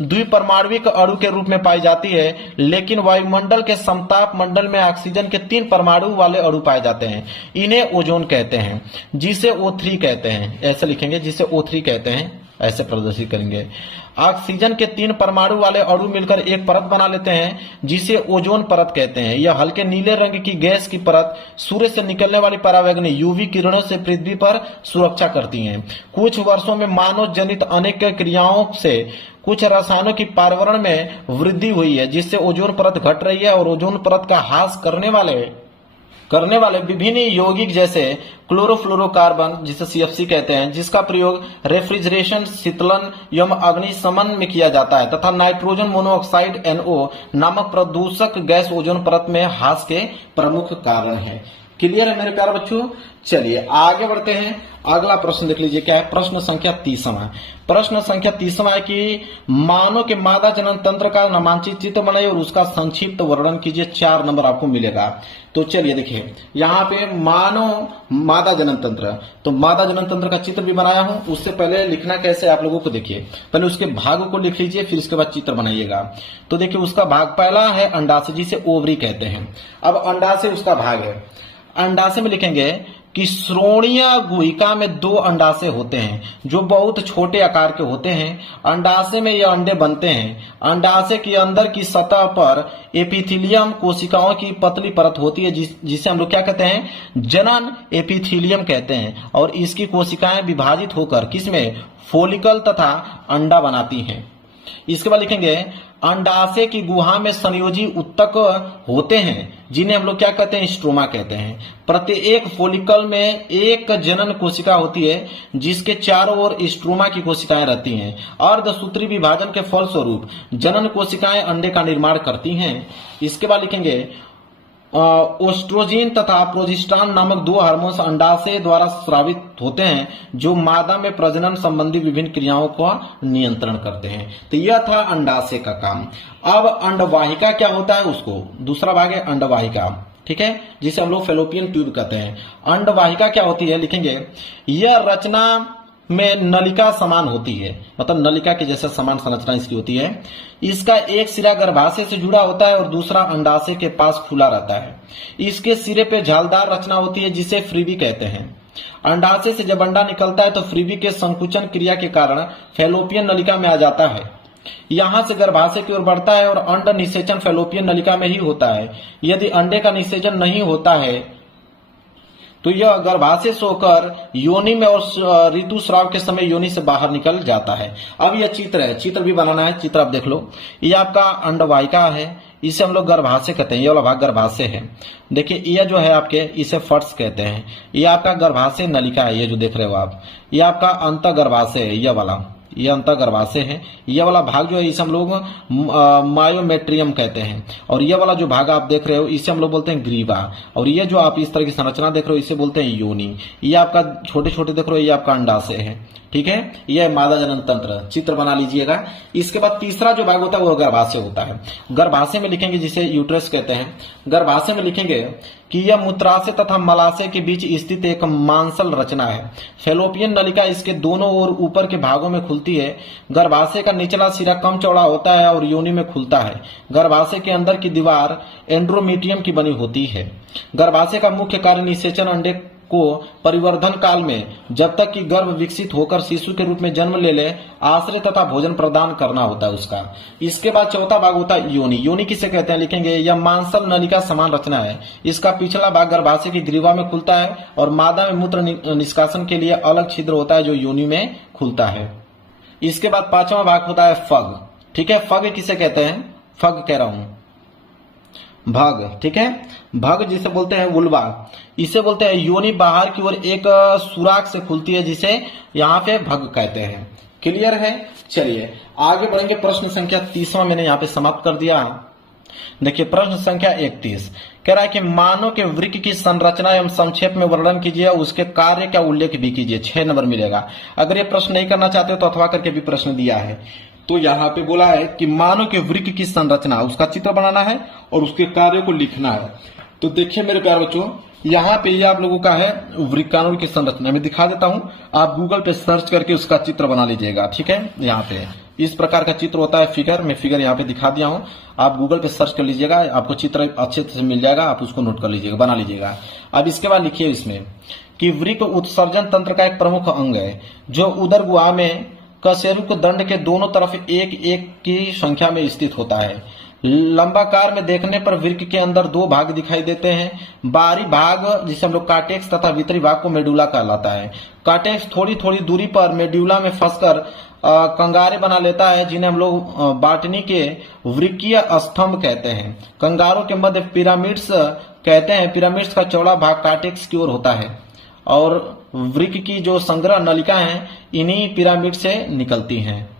द्विपरमाणविक अणु के रूप में पाई जाती है, लेकिन वायुमंडल के समताप मंडल में ऑक्सीजन के 3 परमाणु वाले अणु पाए जाते हैं। इन्हें ओजोन कहते हैं, जिसे O3 कहते हैं। ऐसे लिखेंगे, जिसे O3 कहते हैं, ऐसे प्रदर्शित करेंगे। ऑक्सीजन के 3 परमाणु वाले अणु मिलकर एक परत बना लेते हैं, जिसे ओजोन परत कहते हैं। यह हल्के नीले रंग की गैस की परत सूर्य से निकलने वाली परावैंगनी यूवी किरणों से पृथ्वी पर सुरक्षा करती हैं। कुछ वर्षों में मानव जनित अनेक क्रियाओं से कुछ रसायनों की पर्यावरण में वृद्धि हुई है, जिससे ओजोन परत घट रही है और ओजोन परत का ह्रास करने वाले विभिन्न यौगिक जैसे क्लोरोफ्लोरोकार्बन, जिसे CFC कहते हैं, जिसका प्रयोग रेफ्रिजरेशन, शीतलन एवं अग्निशमन में किया जाता है, तथा नाइट्रोजन मोनोऑक्साइड NO नामक प्रदूषक गैस ओजोन परत में ह्रास के प्रमुख कारण है। क्लियर है मेरे प्यारे बच्चों? चलिए आगे बढ़ते हैं। अगला प्रश्न देख लीजिए, क्या है? प्रश्न संख्या 30वां। प्रश्न संख्या 30वां है कि मानव के मादा जनन तंत्र का नामांकित चित्र बनाइए और उसका संक्षिप्त वर्णन कीजिए। 4 नंबर आपको मिलेगा। तो चलिए देखिए, यहाँ पे मानव मादा जनन तंत्र, तो मादा जनन तंत्र का चित्र भी बनाया हूं। उससे पहले लिखना कैसे आप लोगों को देखिए, पहले उसके भाग को लिख लीजिए, फिर उसके बाद चित्र बनाइएगा। तो देखिए, उसका भाग पहला है अंडाशय, जिसे ओवरी कहते हैं। अब अंडाशय उसका भाग है। अंडाशय में लिखेंगे कि श्रोणीय गुहिका में 2 अंडाशय होते हैं, जो बहुत छोटे आकार के होते हैं। अंडाशय में यह अंडे बनते हैं। अंडाशय के अंदर की सतह पर एपिथेलियम कोशिकाओं की पतली परत होती है, जिसे हम लोग क्या कहते हैं? जनन एपिथेलियम कहते हैं। और इसकी कोशिकाएं विभाजित होकर किसमें? फोलिकल तथा अंडा बनाती हैं। इसके बाद लिखेंगे अंडाशय की गुहा में संयोजी उत्तक होते हैं, जिन्हें हम लोग क्या कहते हैं? स्ट्रोमा कहते हैं। प्रत्येक फोलिकल में एक जनन कोशिका होती है, जिसके चारों ओर स्ट्रोमा की कोशिकाएं रहती हैं। अर्धसूत्री विभाजन के फलस्वरूप जनन कोशिकाएं अंडे का निर्माण करती हैं। इसके बाद लिखेंगे ओस्ट्रोजिन तथा प्रोजेस्टेरॉन नामक 2 हार्मोन्स अंडाशय द्वारा स्रावित होते हैं, जो मादा में प्रजनन संबंधी विभिन्न क्रियाओं का नियंत्रण करते हैं। तो यह था अंडाशय का काम। अब अंडवाहिका क्या होता है, उसको दूसरा भाग है अंडवाहिका, ठीक है, जिसे हम लोग फेलोपियन ट्यूब कहते हैं। अंडवाहिका क्या होती है, लिखेंगे यह रचना में नलिका समान होती है, मतलब नलिका के जैसा समान संरचना इसकी होती है। इसका एक सिरा गर्भाशय से जुड़ा होता है और दूसरा अंडाशय के पास खुला रहता है। इसके सिरे पे झालदार रचना होती है, जिसे फ्रीवी कहते हैं। अंडाशय से जब अंडा निकलता है तो फ्रीवी के संकुचन क्रिया के कारण फेलोपियन नलिका में आ जाता है। यहां से गर्भाशय की ओर बढ़ता है और अंड निषेचन फेलोपियन नलिका में ही होता है। यदि अंडे का निषेचन नहीं होता है तो यह गर्भाशय से होकर योनि में और ऋतुस्राव के समय योनि से बाहर निकल जाता है। अब यह चित्र है, चित्र भी बनाना है। चित्र आप देख लो, ये आपका अंडवाहिका है, इसे हम लोग गर्भाशय कहते हैं। ये वाला भाग गर्भाशय है। देखिए यह जो है आपके, इसे फर्श कहते हैं। ये आपका गर्भाशय नलिका है, ये जो देख रहे हो आप, ये आपका अंत गर्भाशय है। यह वाला, यह अंत गर्भाशय है। यह वाला भाग जो है इसे हम लोग मायोमेट्रियम कहते हैं। और यह वाला जो भाग आप देख रहे हो इसे हम लोग बोलते हैं ग्रीवा। और ये जो आप इस तरह की संरचना देख रहे हो इसे बोलते हैं योनि। ये आपका छोटे छोटे देख रहे हो, ये आपका अंडाशय है, ठीक है। यह मादा जनन तंत्र, चित्र बना लीजिएगा। इसके बाद तीसरा जो भाग होता है वो गर्भाशय होता है। गर्भाशय में लिखेंगे, जिसे यूट्रस कहते हैं। गर्भाशय में लिखेंगे कि यह मूत्राशय तथा मलाशय के बीच स्थित एक मांसल रचना है। फेलोपियन नलिका इसके दोनों ओर ऊपर के भागों में खुलती है। गर्भाशय का निचला सिरा कम चौड़ा होता है और योनि में खुलता है। गर्भाशय के अंदर की दीवार एंड्रोमीटियम की बनी होती है। गर्भाशय का मुख्य कार्य निषेचन अंडे को परिवर्धन काल में, जब तक कि गर्भ विकसित होकर शिशु के रूप में जन्म ले आश्रय तथा भोजन प्रदान करना होता है उसका। इसके बाद चौथा भाग होता है योनि। योनि किसे कहते हैं, लिखेंगे यह मांसल नलिका समान रचना है। इसका पिछला भाग गर्भाशय की ग्रीवा में खुलता है और मादा में मूत्र निष्कासन के लिए अलग छिद्र होता है जो योनि में खुलता है। इसके बाद पांचवा भाग होता है फग, ठीक है। फग किसे कहते हैं, फग कह रहा हूं, भग, ठीक है। भग जिसे बोलते हैं वुल्वा, इसे बोलते हैं योनि बाहर की ओर एक सुराख से खुलती है, जिसे यहाँ पे भग कहते हैं। क्लियर है। चलिए आगे बढ़ेंगे। प्रश्न संख्या 30वां मैंने यहाँ पे समाप्त कर दिया। देखिए प्रश्न संख्या 31 कह रहा है कि मानव के वृक्क की संरचना एवं संक्षेप में वर्णन कीजिए, उसके कार्य का उल्लेख भी कीजिए। 6 नंबर मिलेगा। अगर ये प्रश्न नहीं करना चाहते हो तो अथवा करके भी प्रश्न दिया है। तो यहाँ पे बोला है कि मानव के वृक्क की संरचना, उसका चित्र बनाना है और उसके कार्य को लिखना है। तो देखिए मेरे प्यारे बच्चों, यहाँ पे ये आप लोगों का है वृक्काणु की संरचना। मैं दिखा देता हूँ, आप गूगल पे सर्च करके उसका चित्र बना लीजिएगा। ठीक है, यहाँ पे इस प्रकार का चित्र होता है फिगर। मैं फिगर यहाँ पे दिखा दिया हूँ, आप गूगल पे सर्च कर लीजिएगा, आपको चित्र अच्छे से मिल जाएगा, आप उसको नोट कर लीजिएगा, बना लीजिएगा। अब इसके बाद लिखिए इसमें कि वृक्क उत्सर्जन तंत्र का एक प्रमुख अंग है जो उदर गुहा में कशेरुक दंड के दोनों तरफ एक एक की संख्या में स्थित होता है। लंबाकार में देखने पर वृक्क के अंदर दो भाग दिखाई देते हैं। बाहरी भाग जिसे हम लोग कार्टेक्स तथा भीतरी भाग को मेडुला कहलाता है। कार्टेक्स थोड़ी थोड़ी दूरी पर मेडुला में फंसकर कंगारे बना लेता है, जिन्हें हम लोग बॉटनी के वृक्कीय स्तंभ कहते हैं। कंगारों के मध्य पिरामिड्स कहते हैं। पिरामिड्स का चौड़ा भाग कार्टेक्स की ओर होता है और वृक्क की जो संग्रह नलिका है इन्हीं पिरामिड से निकलती हैं।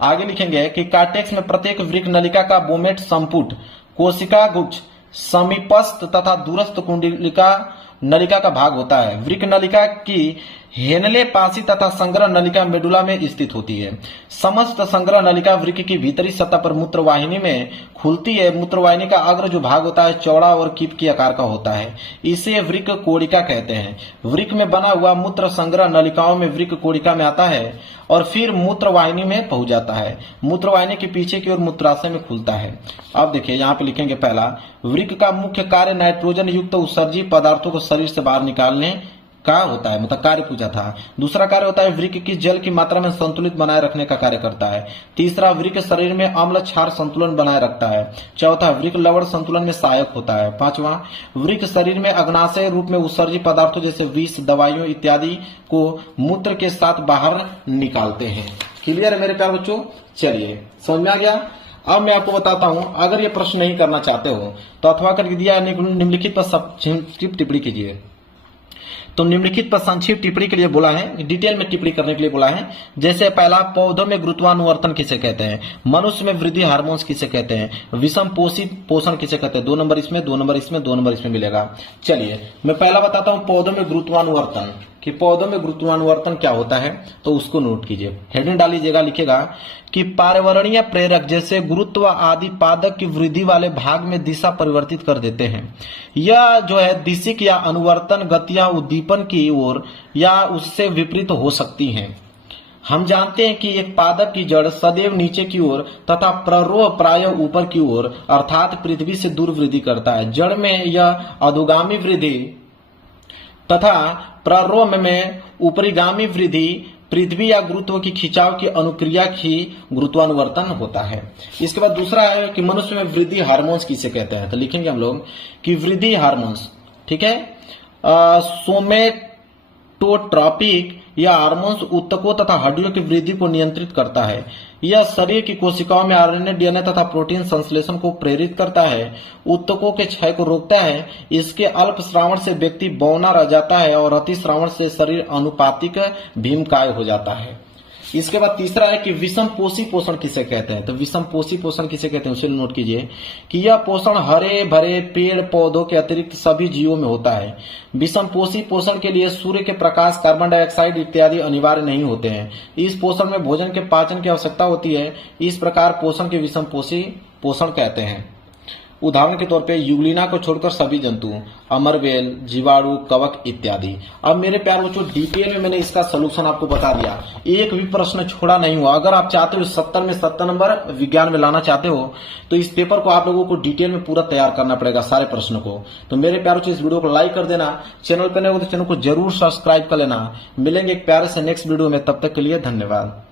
आगे लिखेंगे कि कार्टेक्स में प्रत्येक वृक्क नलिका का बोमेट संपुट, कोशिका गुच्छ, समीपस्थ तथा दूरस्थ कुंडलिका नलिका का भाग होता है। वृक्क नलिका की हेनले पासी तथा संग्रह नलिका मेडुला में स्थित होती है। समस्त संग्रह नलिका वृक्क की भीतरी सतह पर मूत्रवाहिनी में खुलती है। मूत्रवाहिनी का अग्र जो भाग होता है चौड़ा और कीप के आकार का होता है, इसे वृक्क कोड़िका कहते हैं। वृक्क में बना हुआ मूत्र संग्रह नलिकाओं में वृक्क कोड़िका में आता है और फिर मूत्रवाहिनी में पहुंच जाता है। मूत्रवाहिनी के पीछे की ओर मूत्राशय में खुलता है। अब देखिए यहाँ पे लिखेंगे, पहला, वृक्क का मुख्य कार्य नाइट्रोजन युक्त उत्सर्जी पदार्थों को शरीर से बाहर निकालने का होता है, मतलब कार्य पूछा था। दूसरा कार्य होता है वृक्क की जल की मात्रा में संतुलित बनाए रखने का कार्य करता है। तीसरा, वृक्क शरीर में अम्ल क्षार संतुलन बनाए रखता है। चौथा, वृक्क लवण संतुलन में सहायक होता है। पांचवा, वृक्क शरीर में अग्नाशय रूप में उत्सर्जित पदार्थों जैसे विष, दवाइयों इत्यादि को मूत्र के साथ बाहर निकालते हैं। क्लियर है मेरे प्यारे बच्चों? चलिए, समझ में आ गया। अब मैं आपको बताता हूं, अगर ये प्रश्न नहीं करना चाहते हो तो अथवा करके दिया निम्नलिखित पर संक्षिप्त टिप्पणी कीजिए। तो निम्नलिखित पर संक्षिप्त टिप्पणी के लिए बोला है, डिटेल में टिप्पणी करने के लिए बोला है। जैसे पहला, पौधों में गुरुत्वानुवर्तन किसे कहते हैं? मनुष्य में वृद्धि हार्मोन्स किसे कहते हैं? विषम पोषित पोषण किसे कहते हैं? 2 नंबर इसमें, 2 नंबर इसमें, 2 नंबर इसमें मिलेगा। चलिए मैं पहला बताता हूं, पौधों में गुरुत्वानुवर्तन, कि पौधों में गुरुत्वानुवर्तन क्या होता है, तो उसको नोट कीजिए। हेडिंग डाल लीजिएगा, लिखेगा कि पर्यावरणीय प्रेरक जैसे गुरुत्व आदि पादक की वृद्धि वाले भाग में दिशा परिवर्तित कर देते हैं। यह जो है दिशिक या अनुवर्तन गतियां उद्दीपन की ओर या उससे विपरीत हो सकती हैं। हम जानते हैं कि एक पादप की जड़ सदैव नीचे की ओर तथा प्ररोह प्रायः ऊपर की ओर अर्थात पृथ्वी से दूर वृद्धि करता है। जड़ में यह अधोगामी वृद्धि तथा प्ररोह में ऊपरीगामी वृद्धि पृथ्वी या गुरुत्व की खिंचाव की अनुक्रिया की गुरुत्वानुवर्तन होता है। इसके बाद दूसरा है कि मनुष्य में वृद्धि हार्मोन्स किसे कहते हैं, तो लिखेंगे हम लोग कि वृद्धि हार्मोन्स, ठीक है, सोमेटोट्रॉपिक यह हार्मोन्स ऊतकों तथा हड्डियों की वृद्धि को नियंत्रित करता है। यह शरीर की कोशिकाओं में आरएनए, डीएनए तथा प्रोटीन संश्लेषण को प्रेरित करता है। ऊतकों के क्षय को रोकता है। इसके अल्प श्रावण से व्यक्ति बौना रह जाता है और अति श्रावण से शरीर अनुपातिक भीमकाय हो जाता है। इसके बाद तीसरा है कि विषम पोषी पोषण किसे कहते हैं, तो विषम पोषी पोषण किसे कहते हैं उसे नोट कीजिए कि यह पोषण हरे भरे पेड़ पौधों के अतिरिक्त सभी जीवों में होता है। विषम पोषी पोषण के लिए सूर्य के प्रकाश, कार्बन डाइऑक्साइड इत्यादि अनिवार्य नहीं होते हैं। इस पोषण में भोजन के पाचन की आवश्यकता होती है। इस प्रकार पोषण के विषम पोषी पोषण कहते हैं। उदाहरण के तौर पे यूग्लिना को छोड़कर सभी जंतु, अमरबेल, जीवाणु, कवक इत्यादि। अब मेरे प्यारे बच्चों डिटेल में मैंने इसका सोल्यूशन आपको बता दिया, एक भी प्रश्न छोड़ा नहीं हुआ। अगर आप चाहते हो 70 में 70 नंबर विज्ञान में लाना चाहते हो तो इस पेपर को आप लोगों को डिटेल में पूरा तैयार करना पड़ेगा, सारे प्रश्नों को। तो मेरे प्यारे बच्चों इस वीडियो को लाइक कर देना, चैनल पर नए हो तो चैनल को जरूर सब्सक्राइब कर लेना। मिलेंगे एक प्यारे से नेक्स्ट वीडियो में, तब तक के लिए धन्यवाद।